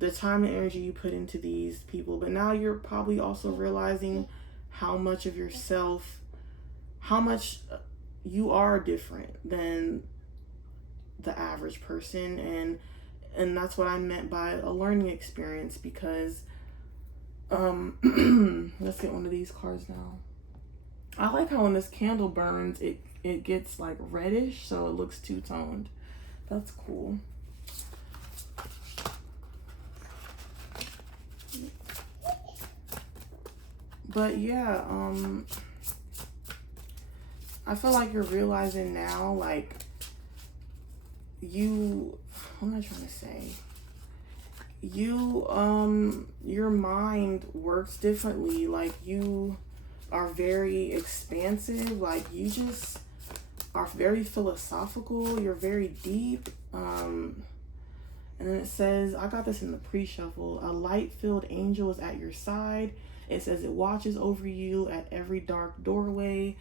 the time and energy you put into these people. But now you're probably also realizing how much of yourself, how much you are different than the average person, and that's what I meant by a learning experience. Because let's get one of these cards now. I like how when this candle burns, it gets like reddish, so it looks two-toned. That's cool. But yeah, I feel like you're realizing now, like, what am I trying to say? Your mind works differently. Like, you are very expansive. Like, you just are very philosophical. You're very deep. And then it says, I got this in the pre-shuffle, a light-filled angel is at your side. It says it watches over you at every dark doorway.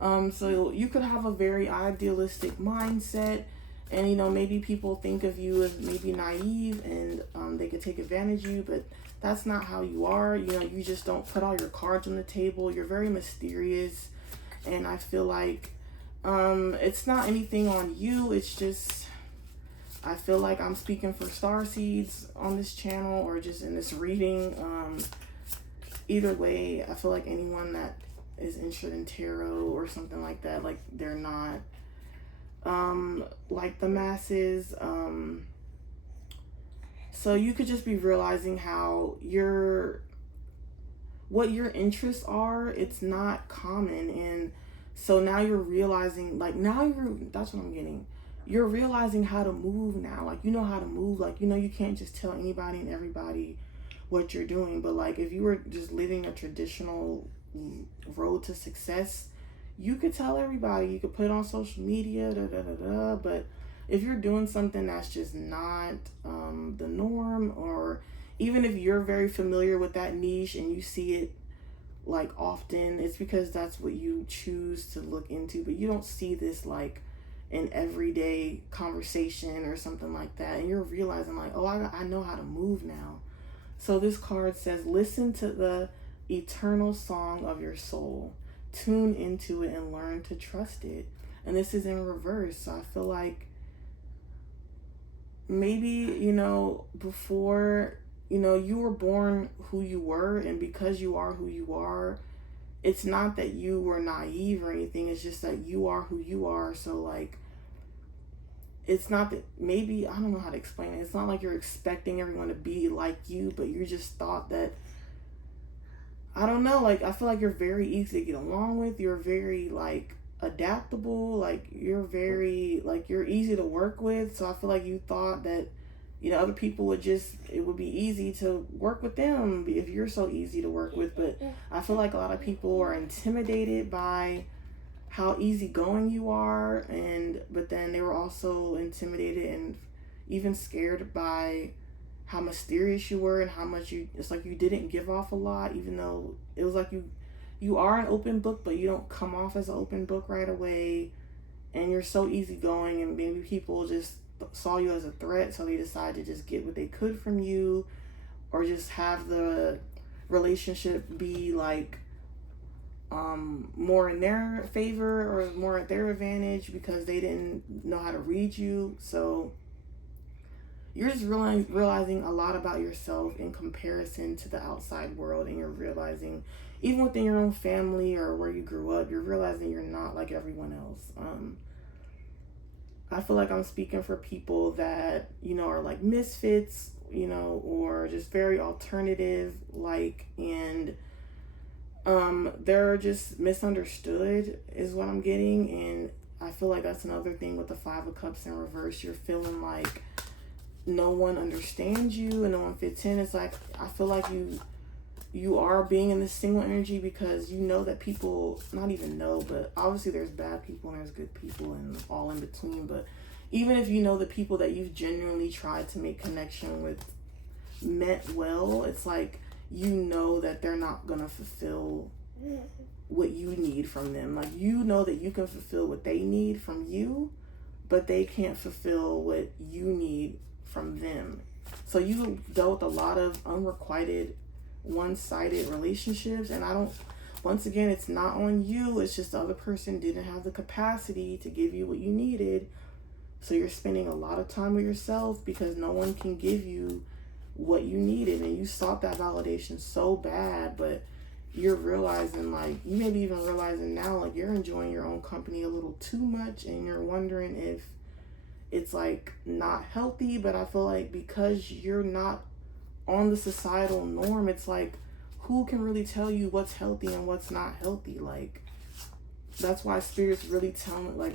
So you could have a very idealistic mindset, and, you know, maybe people think of you as maybe naive, and they could take advantage of you, but that's not how you are. You know, you just don't put all your cards on the table. You're very mysterious, and I feel like it's not anything on you. It's just, I feel like I'm speaking for starseeds on this channel or just in this reading. Either way, I feel like anyone that is interested in tarot or something like that, like, they're not like the masses. So you could just be realizing how what your interests are, it's not common. And so now you're realizing, like, that's what I'm getting. You're realizing how to move now. Like, you know how to move. Like, you know, you can't just tell anybody and everybody what you're doing. But, like, if you were just living a traditional road to success, you could tell everybody. You could put it on social media, but if you're doing something that's just not the norm, or even if you're very familiar with that niche and you see it, like, often, it's because that's what you choose to look into. But you don't see this, like, in everyday conversation or something like that, and you're realizing, like, oh, I know how to move now. So this card says, listen to the eternal song of your soul, tune into it and learn to trust it. And this is in reverse. So I feel like maybe, you know, before, you know, you were born who you were, and because you are who you are, it's not that you were naive or anything. It's just that you are who you are. So, like, it's not that, maybe, I don't know how to explain it. It's not like you're expecting everyone to be like you, but you just thought that, I don't know, like, I feel like you're very easy to get along with. You're very, like, adaptable. Like, you're very, like, you're easy to work with. So I feel like you thought that, you know, other people would just, it would be easy to work with them if you're so easy to work with. But I feel like a lot of people are intimidated by how easygoing you are, but then they were also intimidated and even scared by how mysterious you were and how much it's like you didn't give off a lot, even though it was like you are an open book, but you don't come off as an open book right away, and you're so easygoing, and maybe people just saw you as a threat, so they decided to just get what they could from you, or just have the relationship be, like, more in their favor or more at their advantage because they didn't know how to read you. So you're just realizing a lot about yourself in comparison to the outside world, and you're realizing, even within your own family or where you grew up, you're realizing you're not like everyone else. I feel like I'm speaking for people that, you know, are like misfits, you know, or just very alternative, like, and they're just misunderstood is what I'm getting. And I feel like that's another thing with the Five of Cups in reverse. You're feeling like no one understands you and no one fits in. It's like, I feel like you are being in this single energy because you know that people, not even know, but obviously there's bad people and there's good people and all in between. But even if you know the people that you've genuinely tried to make connection with meant well, it's like, you know that they're not gonna fulfill what you need from them. Like, you know that you can fulfill what they need from you, but they can't fulfill what you need from them. So you dealt with a lot of unrequited, one-sided relationships, and once again, it's not on you, it's just the other person didn't have the capacity to give you what you needed. So you're spending a lot of time with yourself because no one can give you what you needed, and you sought that validation so bad, but you're realizing, like, you may be even realizing now, like, you're enjoying your own company a little too much, and you're wondering if it's like not healthy. But I feel like because you're not on the societal norm, it's like, who can really tell you what's healthy and what's not healthy? Like, that's why Spirit's really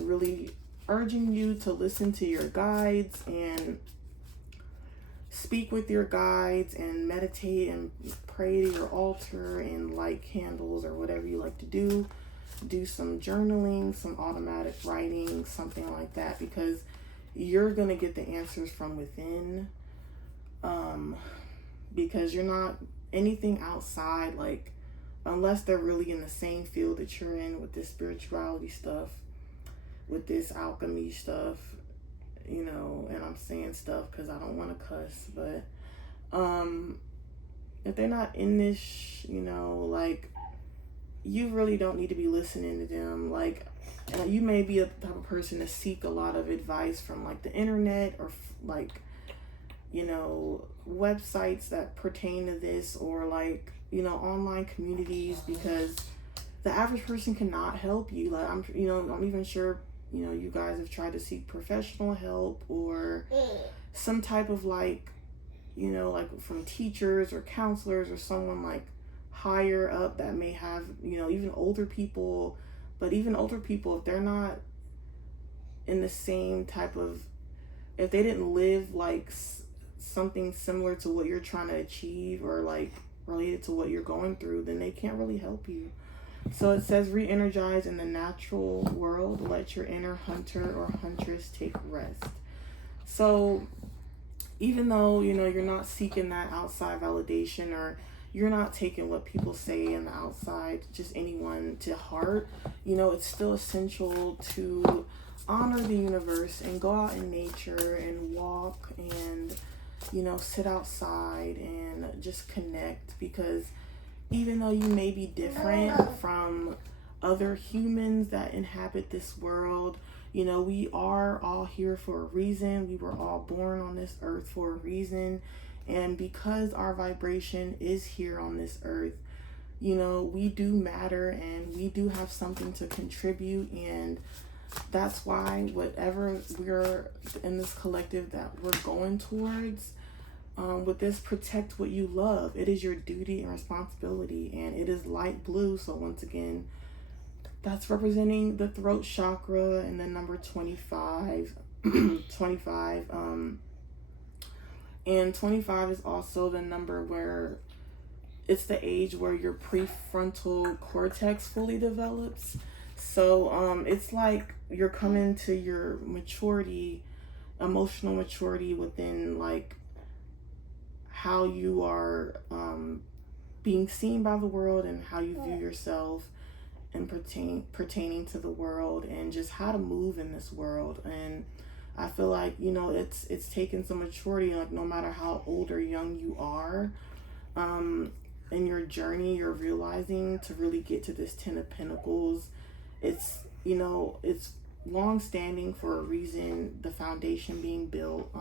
really urging you to listen to your guides and speak with your guides and meditate and pray to your altar and light candles or whatever you like to do. Do some journaling, some automatic writing, something like that, because you're going to get the answers from within. Because you're not anything outside, like, unless they're really in the same field that you're in with this spirituality stuff, with this alchemy stuff, you know, and I'm saying stuff because I don't want to cuss, but if they're not in this, you know, like, you really don't need to be listening to them. Like, you may be a type of person to seek a lot of advice from, like, the internet or like, you know, websites that pertain to this, or, like, you know, online communities, because the average person cannot help you. Like, I'm even sure, you know, you guys have tried to seek professional help or some type of, like, you know, like from teachers or counselors or someone like higher up that may have, you know, even older people. But even older people, if they're not in the same type of, if they didn't live like something similar to what you're trying to achieve, or like related to what you're going through, then they can't really help you. So it says, re-energize in the natural world. Let your inner hunter or huntress take rest. So even though, you know, you're not seeking that outside validation, or you're not taking what people say in the outside, just anyone, to heart, you know, it's still essential to honor the universe and go out in nature and walk and, you know, sit outside and just connect. Because even though you may be different from other humans that inhabit this world, you know, we are all here for a reason. We were all born on this earth for a reason. And because our vibration is here on this earth, you know, we do matter and we do have something to contribute. And that's why whatever we're in this collective that we're going towards, with this protect what you love, it is your duty and responsibility. And it is light blue. So once again, that's representing the throat chakra and the number 25. 25. And 25 is also the number where it's the age where your prefrontal cortex fully develops. So it's like you're coming to your maturity, emotional maturity, within like how you are being seen by the world and how you view yourself and pertaining to the world, and just how to move in this world. And I feel like, you know, it's taken some maturity, like no matter how old or young you are, in your journey, you're realizing to really get to this 10 of Pentacles. It's, you know, it's long standing for a reason, the foundation being built.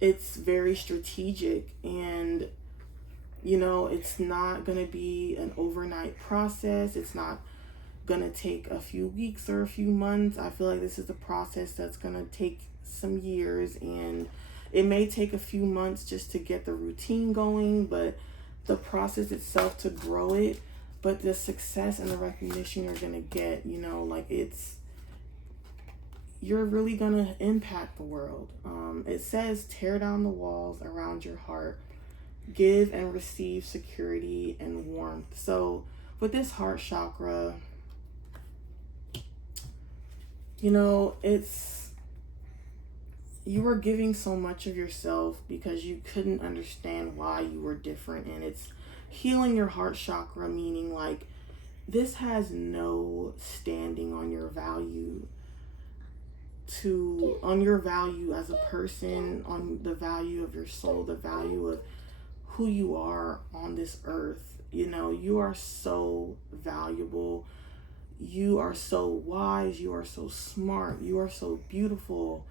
It's very strategic, and, you know, it's not going to be an overnight process. It's not going to take a few weeks or a few months. I feel like this is a process that's going to take some years, and it may take a few months just to get the routine going, but the process itself to grow it, but the success and the recognition you're going to get, you know, like it's, you're really gonna impact the world. It says, tear down the walls around your heart, give and receive security and warmth. So with this heart chakra, you know, it's, you were giving so much of yourself because you couldn't understand why you were different. And it's healing your heart chakra, meaning like this has no standing on your value on your value as a person, on the value of your soul, the value of who you are on this earth. You know, you are so valuable. You are so wise. You are so smart. You are so beautiful.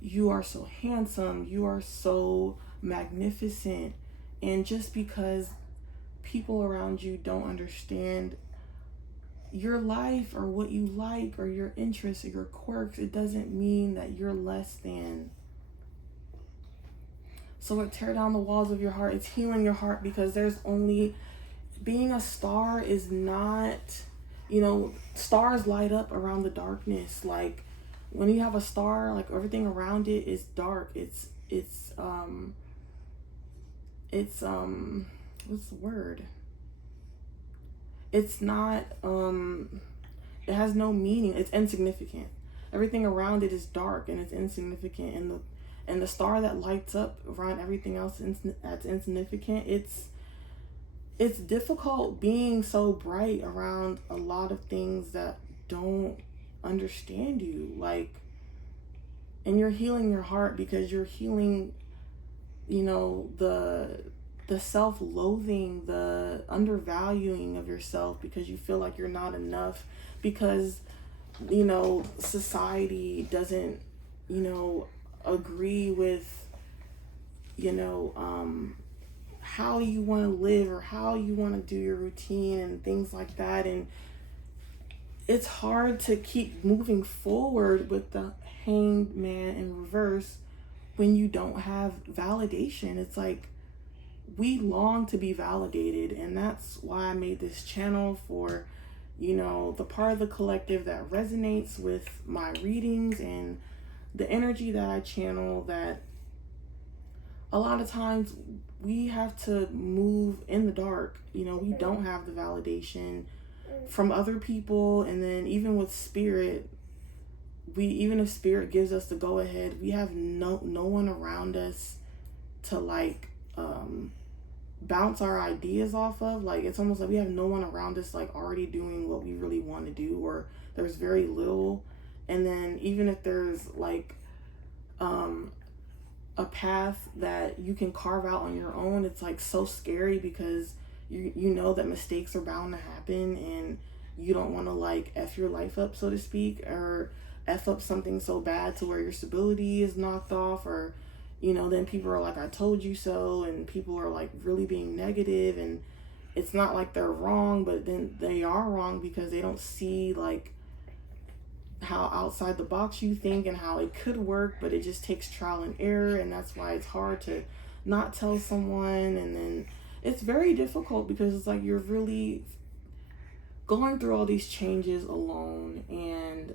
You are so handsome. You are so magnificent. And just because people around you don't understand your life or what you like or your interests or your quirks, it doesn't mean that you're less than. So it tear down the walls of your heart. It's healing your heart, because there's only, being a star is not, you know, stars light up around the darkness. Like when you have a star, like everything around it is dark. It's what's the word? It's not, it has no meaning. It's insignificant. Everything around it is dark and it's insignificant. And the star that lights up around everything else that's insignificant, it's difficult being so bright around a lot of things that don't understand you. Like, and you're healing your heart because you're healing, you know, the self-loathing, the undervaluing of yourself because you feel like you're not enough, because, you know, society doesn't, you know, agree with, you know, how you want to live or how you want to do your routine and things like that. And it's hard to keep moving forward with the Hanged Man in reverse when you don't have validation. It's like, we long to be validated, and that's why I made this channel for, you know, the part of the collective that resonates with my readings and the energy that I channel, that a lot of times we have to move in the dark. You know, we don't have the validation from other people. And then even with spirit, even if spirit gives us the go ahead, we have no one around us to like bounce our ideas off of. Like, it's almost like we have no one around us like already doing what we really want to do, or there's very little. And then even if there's like a path that you can carve out on your own, it's like so scary because you know that mistakes are bound to happen, and you don't want to like F your life up, so to speak, or F up something so bad to where your stability is knocked off, or, you know, then people are like, I told you so, and people are like really being negative. And it's not like they're wrong, but then they are wrong because they don't see like how outside the box you think and how it could work, but it just takes trial and error. And that's why it's hard to not tell someone. And then it's very difficult because it's like you're really going through all these changes alone, and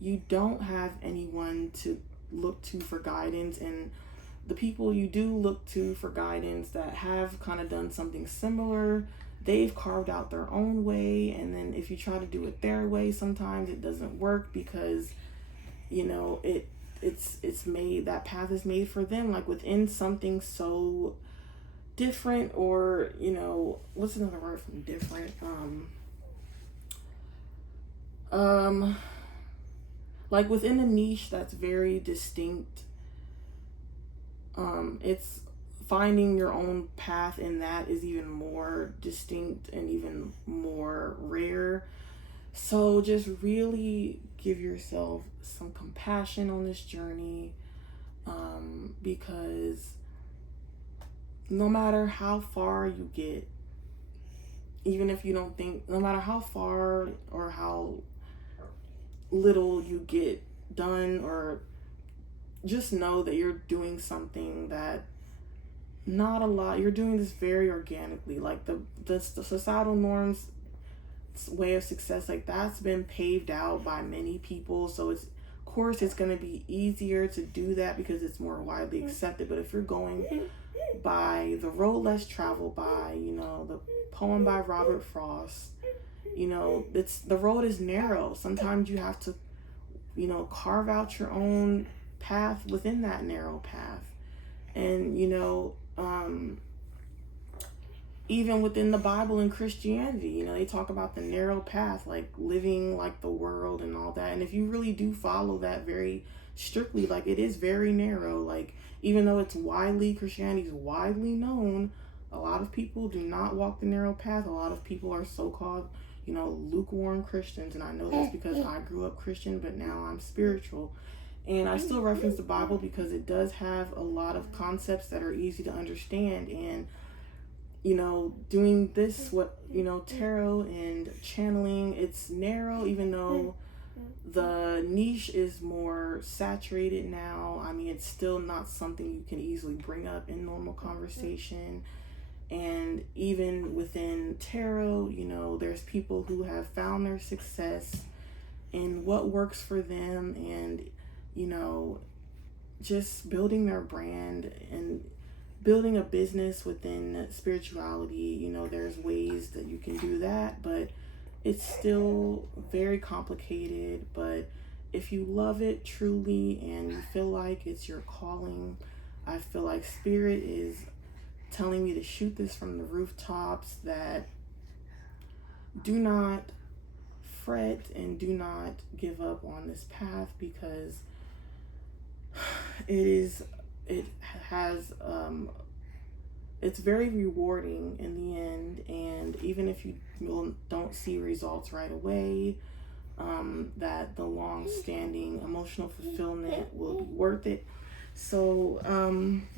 you don't have anyone to look to for guidance. And the people you do look to for guidance that have kind of done something similar, they've carved out their own way. And then if you try to do it their way, sometimes it doesn't work because, you know, it's made, that path is made for them, like within something so different, or, you know, what's another word from different? Like within a niche that's very distinct. It's finding your own path in that is even more distinct and even more rare. So just really give yourself some compassion on this journey, because no matter how far you get, even if you don't think, no matter how far or how little you get done, or just know that you're doing something that not a lot, you're doing this very organically. Like the societal norms way of success, like that's been paved out by many people, so it's course, it's going to be easier to do that because it's more widely accepted. But if you're going by the road less traveled by, the poem by Robert Frost, the road is narrow. Sometimes you have to, carve out your own path within that narrow path. And, even within the Bible and Christianity, they talk about the narrow path, like living like the world and all that. And if you really do follow that very strictly, like, it is very narrow. Like, even though Christianity is widely known, a lot of people do not walk the narrow path. A lot of people are so-called, lukewarm Christians. And I know that's because I grew up Christian, but now I'm spiritual. And I still reference the Bible because it does have a lot of concepts that are easy to understand. And doing this, tarot and channeling, it's narrow, even though the niche is more saturated now. I mean, it's still not something you can easily bring up in normal conversation. And even within tarot, there's people who have found their success in what works for them, and, just building their brand and building a business within spirituality. There's ways that you can do that, but it's still very complicated. But if you love it truly and you feel like it's your calling, I feel like Spirit is telling me to shoot this from the rooftops, that do not fret and do not give up on this path, because it's very rewarding in the end. And even if you don't see results right away, that the long-standing emotional fulfillment will be worth it. So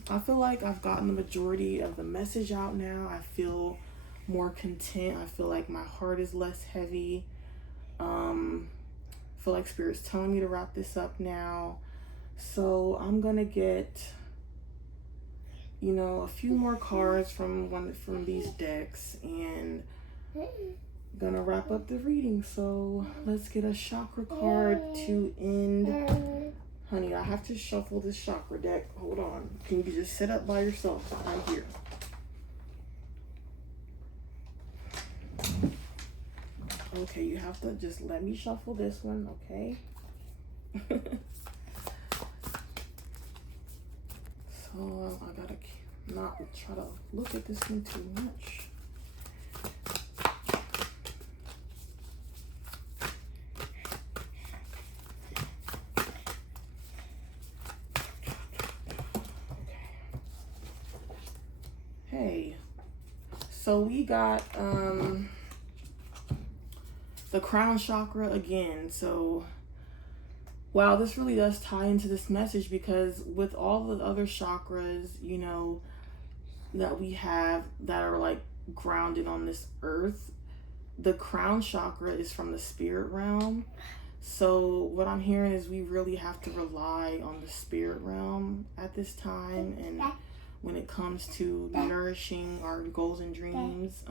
I feel like I've gotten the majority of the message out now. I feel more content. I feel like my heart is less heavy. I feel like Spirit's telling me to wrap this up now. So I'm gonna get, a few more cards from these decks, and gonna wrap up the reading. So let's get a chakra card to end. Honey, I have to shuffle this chakra deck. Hold on. Can you just sit up by yourself right here? Okay, you have to just let me shuffle this one, okay? So I gotta not try to look at this one too much. Hey, so we got the crown chakra again. So wow, this really does tie into this message, because with all the other chakras, that we have that are like grounded on this earth, the crown chakra is from the spirit realm. So what I'm hearing is we really have to rely on the spirit realm at this time. And when it comes to nourishing our goals and dreams,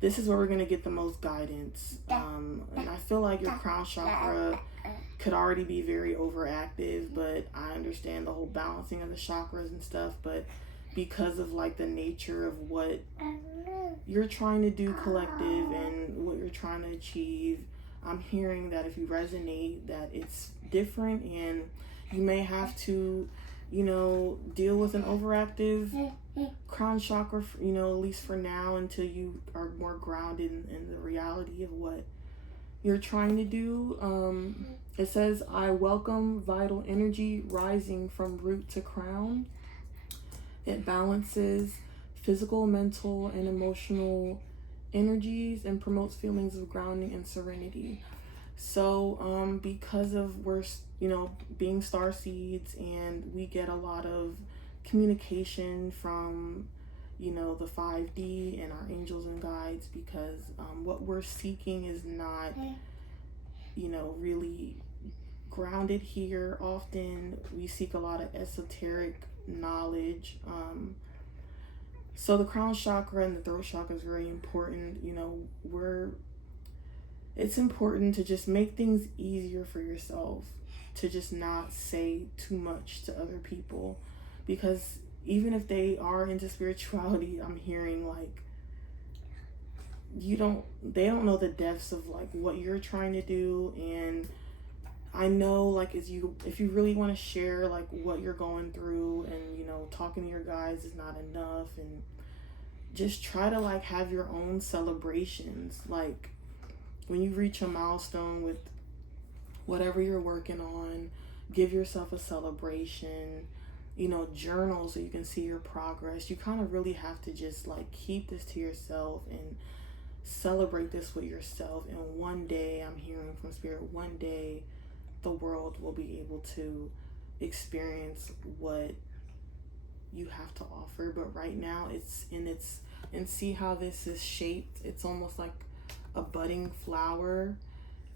this is where we're going to get the most guidance. And I feel like your crown chakra could already be very overactive, but I understand the whole balancing of the chakras and stuff. But because of like the nature of what you're trying to do collective and what you're trying to achieve, I'm hearing that if you resonate, that it's different, and you may have to, deal with an overactive crown chakra, at least for now, until you are more grounded in the reality of what you're trying to do. It says, I welcome vital energy rising from root to crown. It balances physical, mental, and emotional energies and promotes feelings of grounding and serenity. So because of we're being star seeds, and we get a lot of communication from the 5D and our angels and guides, because what we're seeking is not really grounded here. Often we seek a lot of esoteric knowledge. So the crown chakra and the throat chakra is very important. It's important to just make things easier for yourself. to just not say too much to other people, because even if they are into spirituality, I'm hearing like they don't know the depths of like what you're trying to do. And I know like if you really want to share like what you're going through, and talking to your guys is not enough, and just try to like have your own celebrations. Like when you reach a milestone with whatever you're working on, give yourself a celebration. Journal so you can see your progress. You kind of really have to just like keep this to yourself and celebrate this with yourself. And one day, I'm hearing from Spirit, one day the world will be able to experience what you have to offer. But right now and see how this is shaped. It's almost like a budding flower,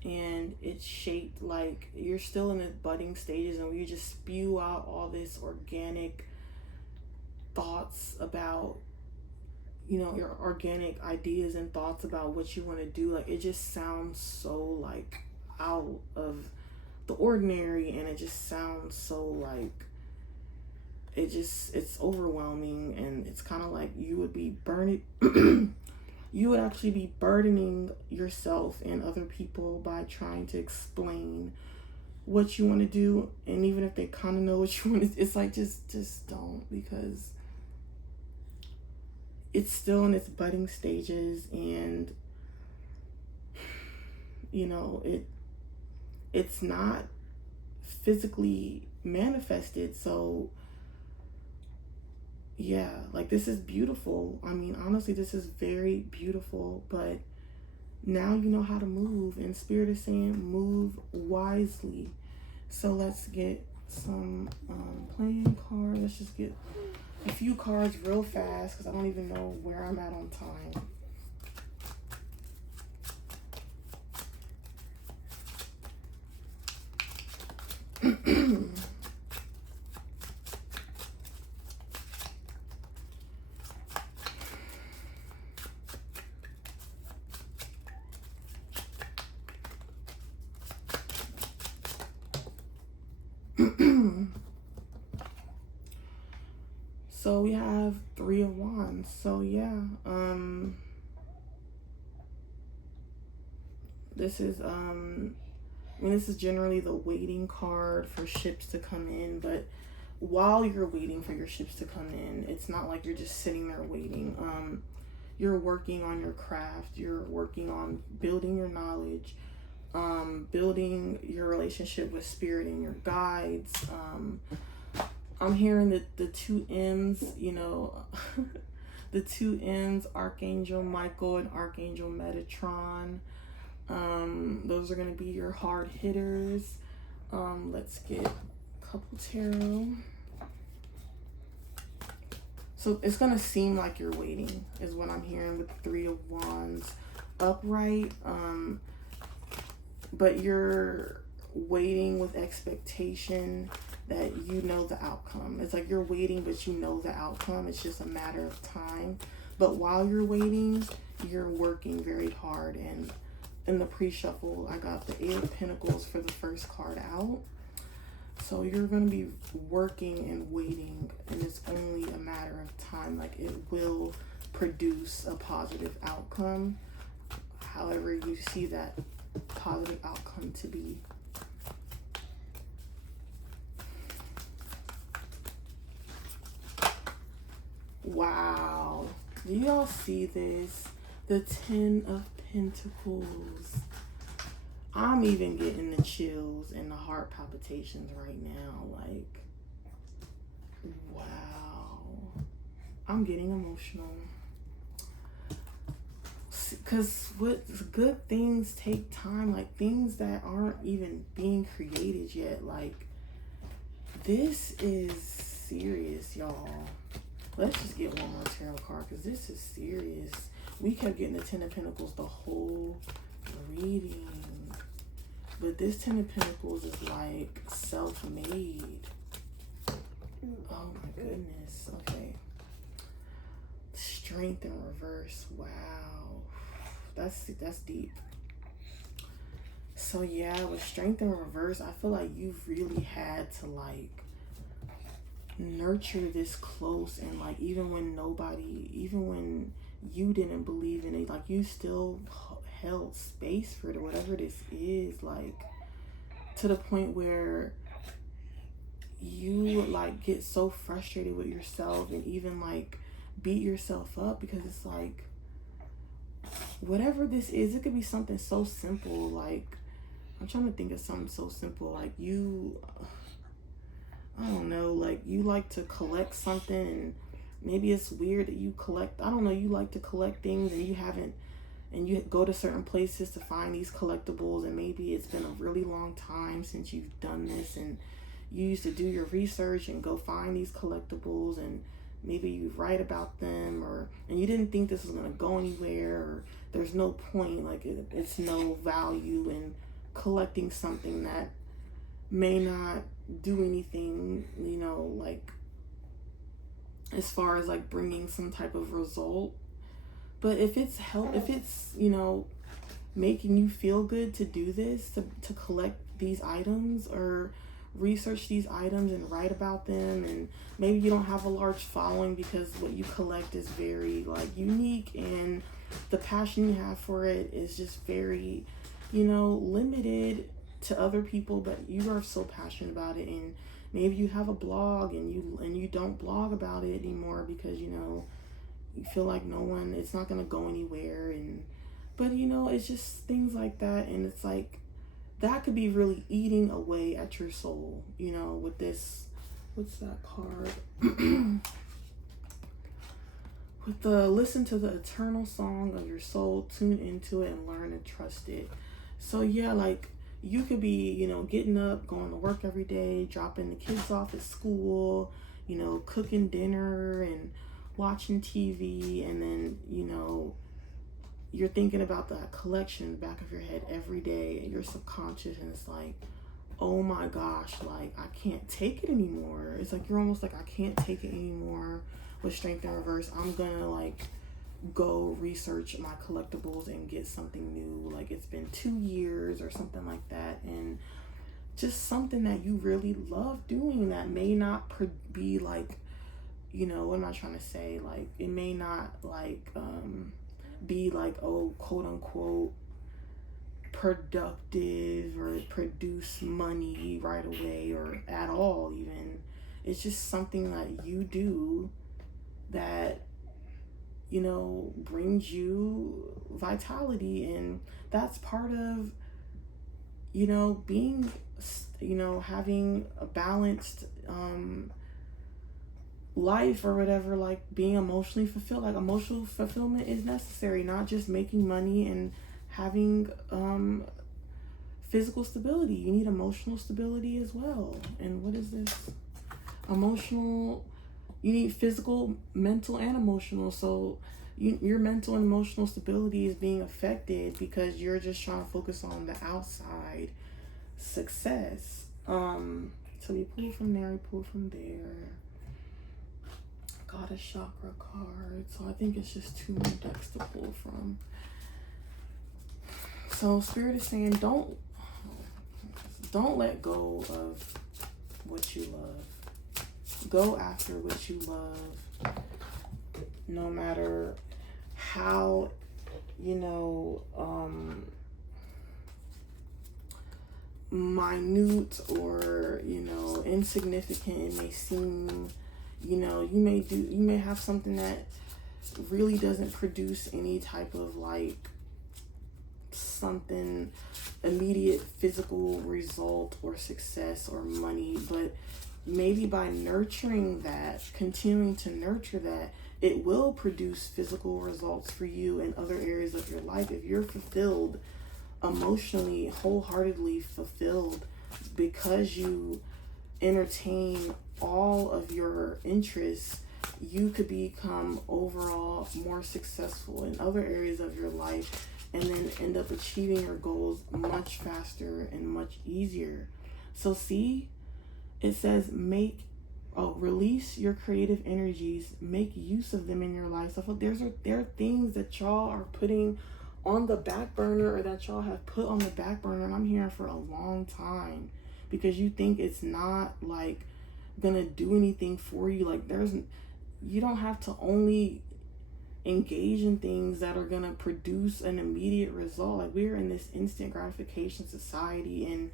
and it's shaped like you're still in the budding stages, and you just spew out all this organic thoughts about your organic ideas and thoughts about what you want to do. Like it just sounds so like out of the ordinary, and it just sounds so like it's overwhelming, and it's kind of like you would be burning you would actually be burdening yourself and other people by trying to explain what you want to do. And even if they kind of know what you want to, it's like just don't, because it's still in its budding stages, and it's not physically manifested. So yeah, like this is beautiful. I mean, honestly, this is very beautiful, but now you know how to move, and Spirit is saying move wisely. So let's get some playing cards. Let's just get a few cards real fast, because I don't even know where I'm at on time. So we have Three of Wands. So yeah, this is this is generally the waiting card for ships to come in. But while you're waiting for your ships to come in, it's not like you're just sitting there waiting. You're working on your craft. You're working on building your knowledge, building your relationship with Spirit and your guides. I'm hearing that the two M's, the two M's, Archangel Michael and Archangel Metatron. Those are going to be your hard hitters. Let's get a couple tarot. So it's going to seem like you're waiting, is what I'm hearing with the Three of Wands upright. But you're waiting with expectation that you know the outcome. It's like you're waiting, but you know the outcome. It's just a matter of time. But while you're waiting, you're working very hard. And in the pre-shuffle, I got the Eight of Pentacles for the first card out. So you're going to be working and waiting, and it's only a matter of time. Like it will produce a positive outcome, however you see that positive outcome to be. Wow. Do y'all see this? The Ten of Pentacles. I'm even getting the chills and the heart palpitations right now. Like, wow. I'm getting emotional. Because good things take time. Like, things that aren't even being created yet. Like, this is serious, y'all. Let's just get one more tarot card, because this is serious. We kept getting the Ten of Pentacles the whole reading. But this Ten of Pentacles is like self-made. Oh my goodness. Okay. Strength in reverse. Wow. That's deep. So yeah, with strength in reverse, I feel like you've really had to like nurture this close, and like even when you didn't believe in it, like you still held space for it, whatever this is, like to the point where you like get so frustrated with yourself and even like beat yourself up, because it's like whatever this is, it could be something so simple. Like I'm trying to think of something so simple, like I don't know, like you like to collect something, and maybe it's weird that you collect, I don't know, you like to collect things and you haven't, and you go to certain places to find these collectibles, and maybe it's been a really long time since you've done this, and you used to do your research and go find these collectibles, and maybe you write about them, or and you didn't think this was going to go anywhere, or there's no point, like it's no value in collecting something that may not do anything, like as far as like bringing some type of result. But if it's making you feel good to do this, to collect these items or research these items and write about them, and maybe you don't have a large following because what you collect is very like unique, and the passion you have for it is just very limited to other people, but you are so passionate about it. And maybe you have a blog and you don't blog about it anymore because you feel like it's not going to go anywhere, and but it's just things like that. And it's like that could be really eating away at your soul, with this, what's that card? With the listen to the eternal song of your soul, tune into it and learn and trust it. So yeah, like you could be, getting up, going to work every day, dropping the kids off at school, cooking dinner and watching TV, and then, you're thinking about that collection in the back of your head every day, and your subconscious, and it's like, oh my gosh, like I can't take it anymore. It's like you're almost like, I can't take it anymore with strength in reverse. I'm gonna like go research my collectibles and get something new. Like it's been 2 years or something like that, and just something that you really love doing that may not be like, what am I trying to say? Like it may not like be like, oh, quote unquote productive or produce money right away or at all even. It's just something that you do that brings you vitality, and that's part of being having a balanced life or whatever, like being emotionally fulfilled. Like emotional fulfillment is necessary, not just making money and having physical stability. You need emotional stability as well. And what is this? You need physical, mental, and emotional. So your mental and emotional stability is being affected because you're just trying to focus on the outside success. So we pull from there, we pull from there. Got a chakra card, so I think it's just 2 more decks to pull from. So Spirit is saying, don't let go of what you love. Go after what you love, no matter how minute or insignificant it may seem. You may have something that really doesn't produce any type of like something immediate physical result or success or money, but maybe by nurturing that, continuing to nurture that, it will produce physical results for you in other areas of your life. If you're fulfilled, emotionally, wholeheartedly fulfilled, because you entertain all of your interests, you could become overall more successful in other areas of your life, and then end up achieving your goals much faster and much easier. So see, it says release your creative energies, make use of them in your life. So there are things that y'all are putting on the back burner, or that y'all have put on the back burner, and I'm hearing for a long time, because you think it's not like gonna do anything for you. Like, you don't have to only engage in things that are gonna produce an immediate result. Like, we're in this instant gratification society, and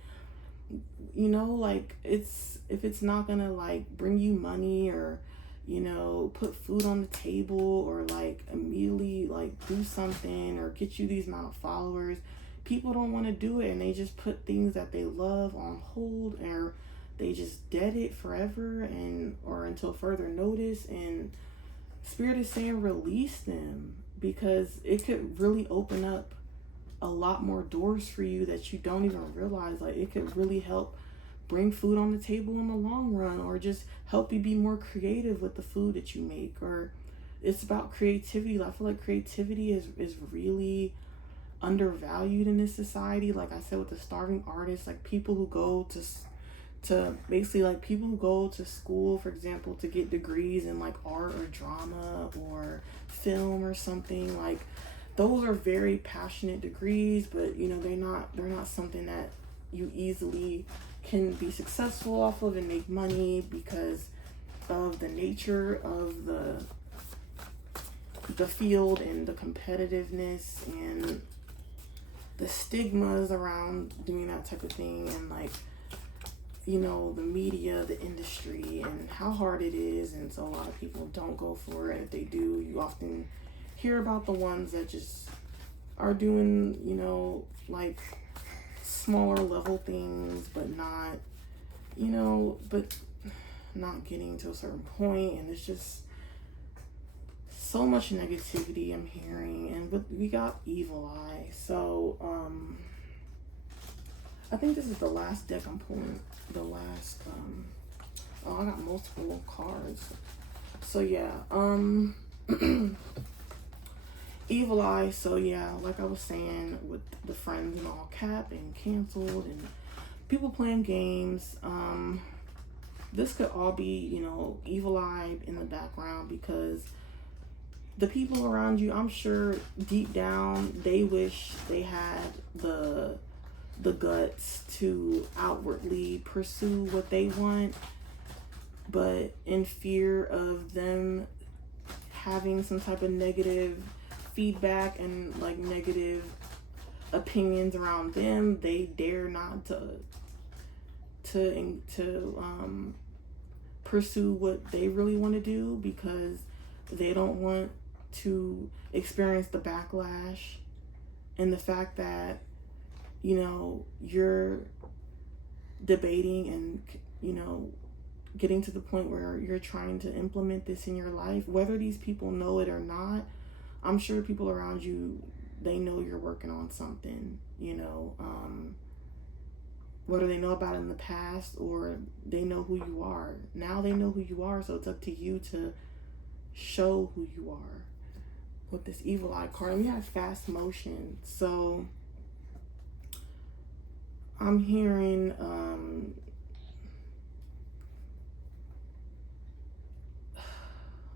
you know, like, if it's not gonna like bring you money, or you know, put food on the table, or like immediately like do something or get you these amount of followers, people don't want to do it, and they just put things that they love on hold, or they just dead it forever, and or until further notice. And Spirit is saying release them, because it could really open up a lot more doors for you that you don't even realize. Like, it could really help bring food on the table in the long run, or just help you be more creative with the food that you make. Or it's about creativity. I feel like creativity is really undervalued in this society. Like I said, with the starving artists, like people who go to basically, like people who go to school, for example, to get degrees in like art or drama or film or something, like those are very passionate degrees, but you know, they're not something that you easily can be successful off of and make money, because of the nature of the field, and the competitiveness, and the stigmas around doing that type of thing, and like, you know, the media, the industry, and how hard it is. And so a lot of people don't go for it. If they do, you often hear about the ones that just are doing, you know, like smaller level things, but not, you know, but not getting to a certain point. And it's just so much negativity I'm hearing. And we got Evil Eye. So I think this is the last deck I'm pulling. The last I got multiple cards. So yeah, Evil Eye. So yeah, like I was saying, with the friends in all cap and canceled, and people playing games, this could all be, you know, Evil Eye in the background, because the people around you, I'm sure deep down they wish they had the guts to outwardly pursue what they want, but in fear of them having some type of negative feedback and like negative opinions around them, they dare not to pursue what they really want to do, because they don't want to experience the backlash and the fact that, you know, you're debating and, you know, getting to the point where you're trying to implement this in your life, whether these people know it or not. I'm sure people around you, they know you're working on something, you know, whether they know about it in the past or they know who you are. Now they know who you are, so it's up to you to show who you are. With this Evil Eye card, we have fast motion. So I'm hearing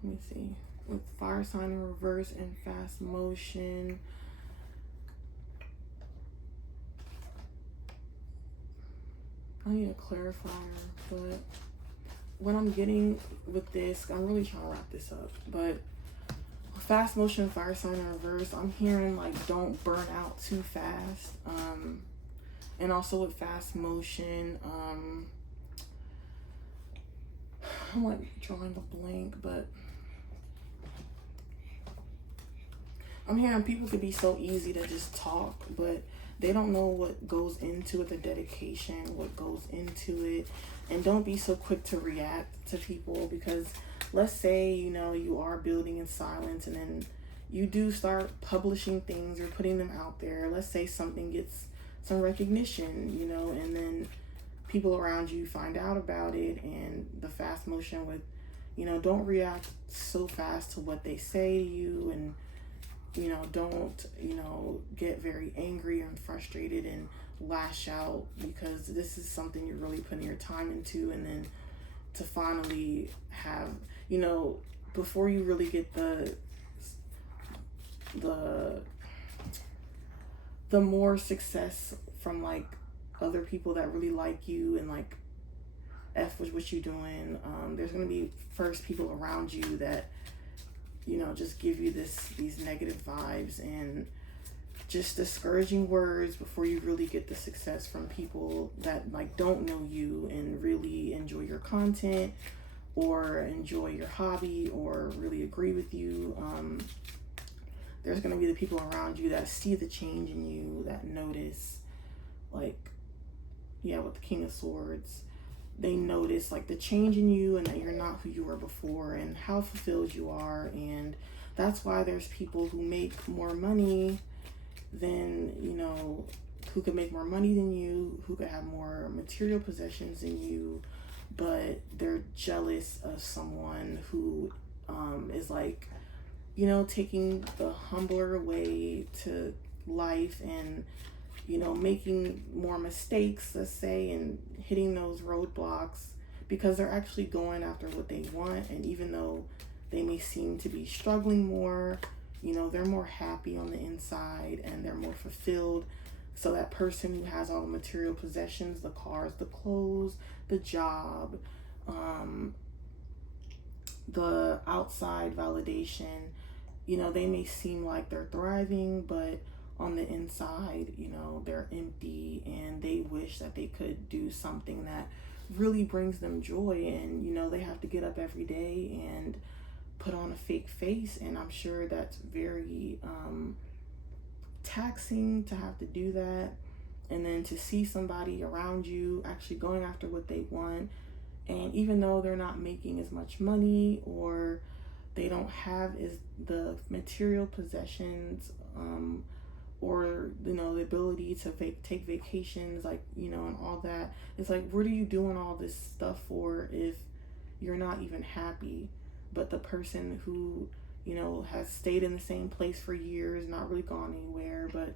let me see, with fire sign in reverse and fast motion, I need a clarifier, but what I'm getting with this, I'm really trying to wrap this up, but fast motion, fire sign in reverse, I'm hearing like don't burn out too fast. And also with fast motion, I'm like drawing a blank, but I'm hearing people could be so easy to just talk, but they don't know what goes into it, the dedication, what goes into it. And don't be so quick to react to people, because let's say, you know, you are building in silence, and then you do start publishing things or putting them out there. Let's say something gets some recognition, you know, and then people around you find out about it. And the fast motion with, you know, don't react so fast to what they say to you, and, you know, don't, you know, get very angry and frustrated and lash out, because this is something you're really putting your time into. And then to finally have, you know, before you really get the the more success from like other people that really like you and like F with what you doing, there's gonna be first people around you that, you know, just give you these negative vibes and just discouraging words before you really get the success from people that like don't know you and really enjoy your content or enjoy your hobby or really agree with you. There's going to be the people around you that see the change in you, that notice, like, yeah, with the King of Swords, they notice like the change in you and that you're not who you were before and how fulfilled you are. And that's why there's people who make more money than, you know, who could make more money than you, who could have more material possessions than you, but they're jealous of someone who is like, you know, taking the humbler way to life and, you know, making more mistakes, let's say, and hitting those roadblocks because they're actually going after what they want. And even though they may seem to be struggling more, you know, they're more happy on the inside and they're more fulfilled. So that person who has all the material possessions, the cars, the clothes, the job, the outside validation, you know, they may seem like they're thriving, but on the inside, you know, they're empty and they wish that they could do something that really brings them joy. And, you know, they have to get up every day and put on a fake face, and I'm sure that's very taxing to have to do that. And then to see somebody around you actually going after what they want, and even though they're not making as much money or they don't have is the material possessions, or, you know, the ability to take vacations, like, you know, and all that, it's like, what are you doing all this stuff for if you're not even happy? But the person who, you know, has stayed in the same place for years, not really gone anywhere, but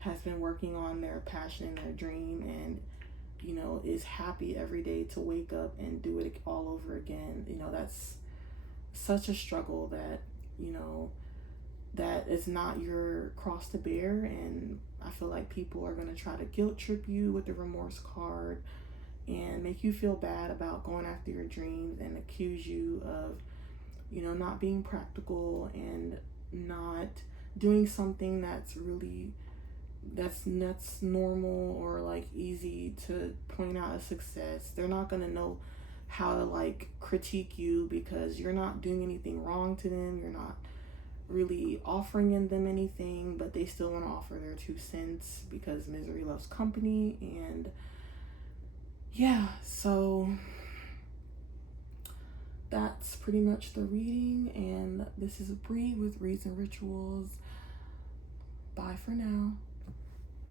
has been working on their passion and their dream and, you know, is happy every day to wake up and do it all over again. You know, that's such a struggle that, you know, that is not your cross to bear. And I feel like people are going to try to guilt trip you with the remorse card and make you feel bad about going after your dreams and accuse you of, you know, not being practical and not doing something that's really that's normal or like easy to point out as success. They're not going to know how to like critique you because you're not doing anything wrong to them. You're not really offering in them anything, but they still want to offer their 2 cents because misery loves company. And yeah, so that's pretty much the reading, and this is Bree with Reads and Rituals. Bye for now.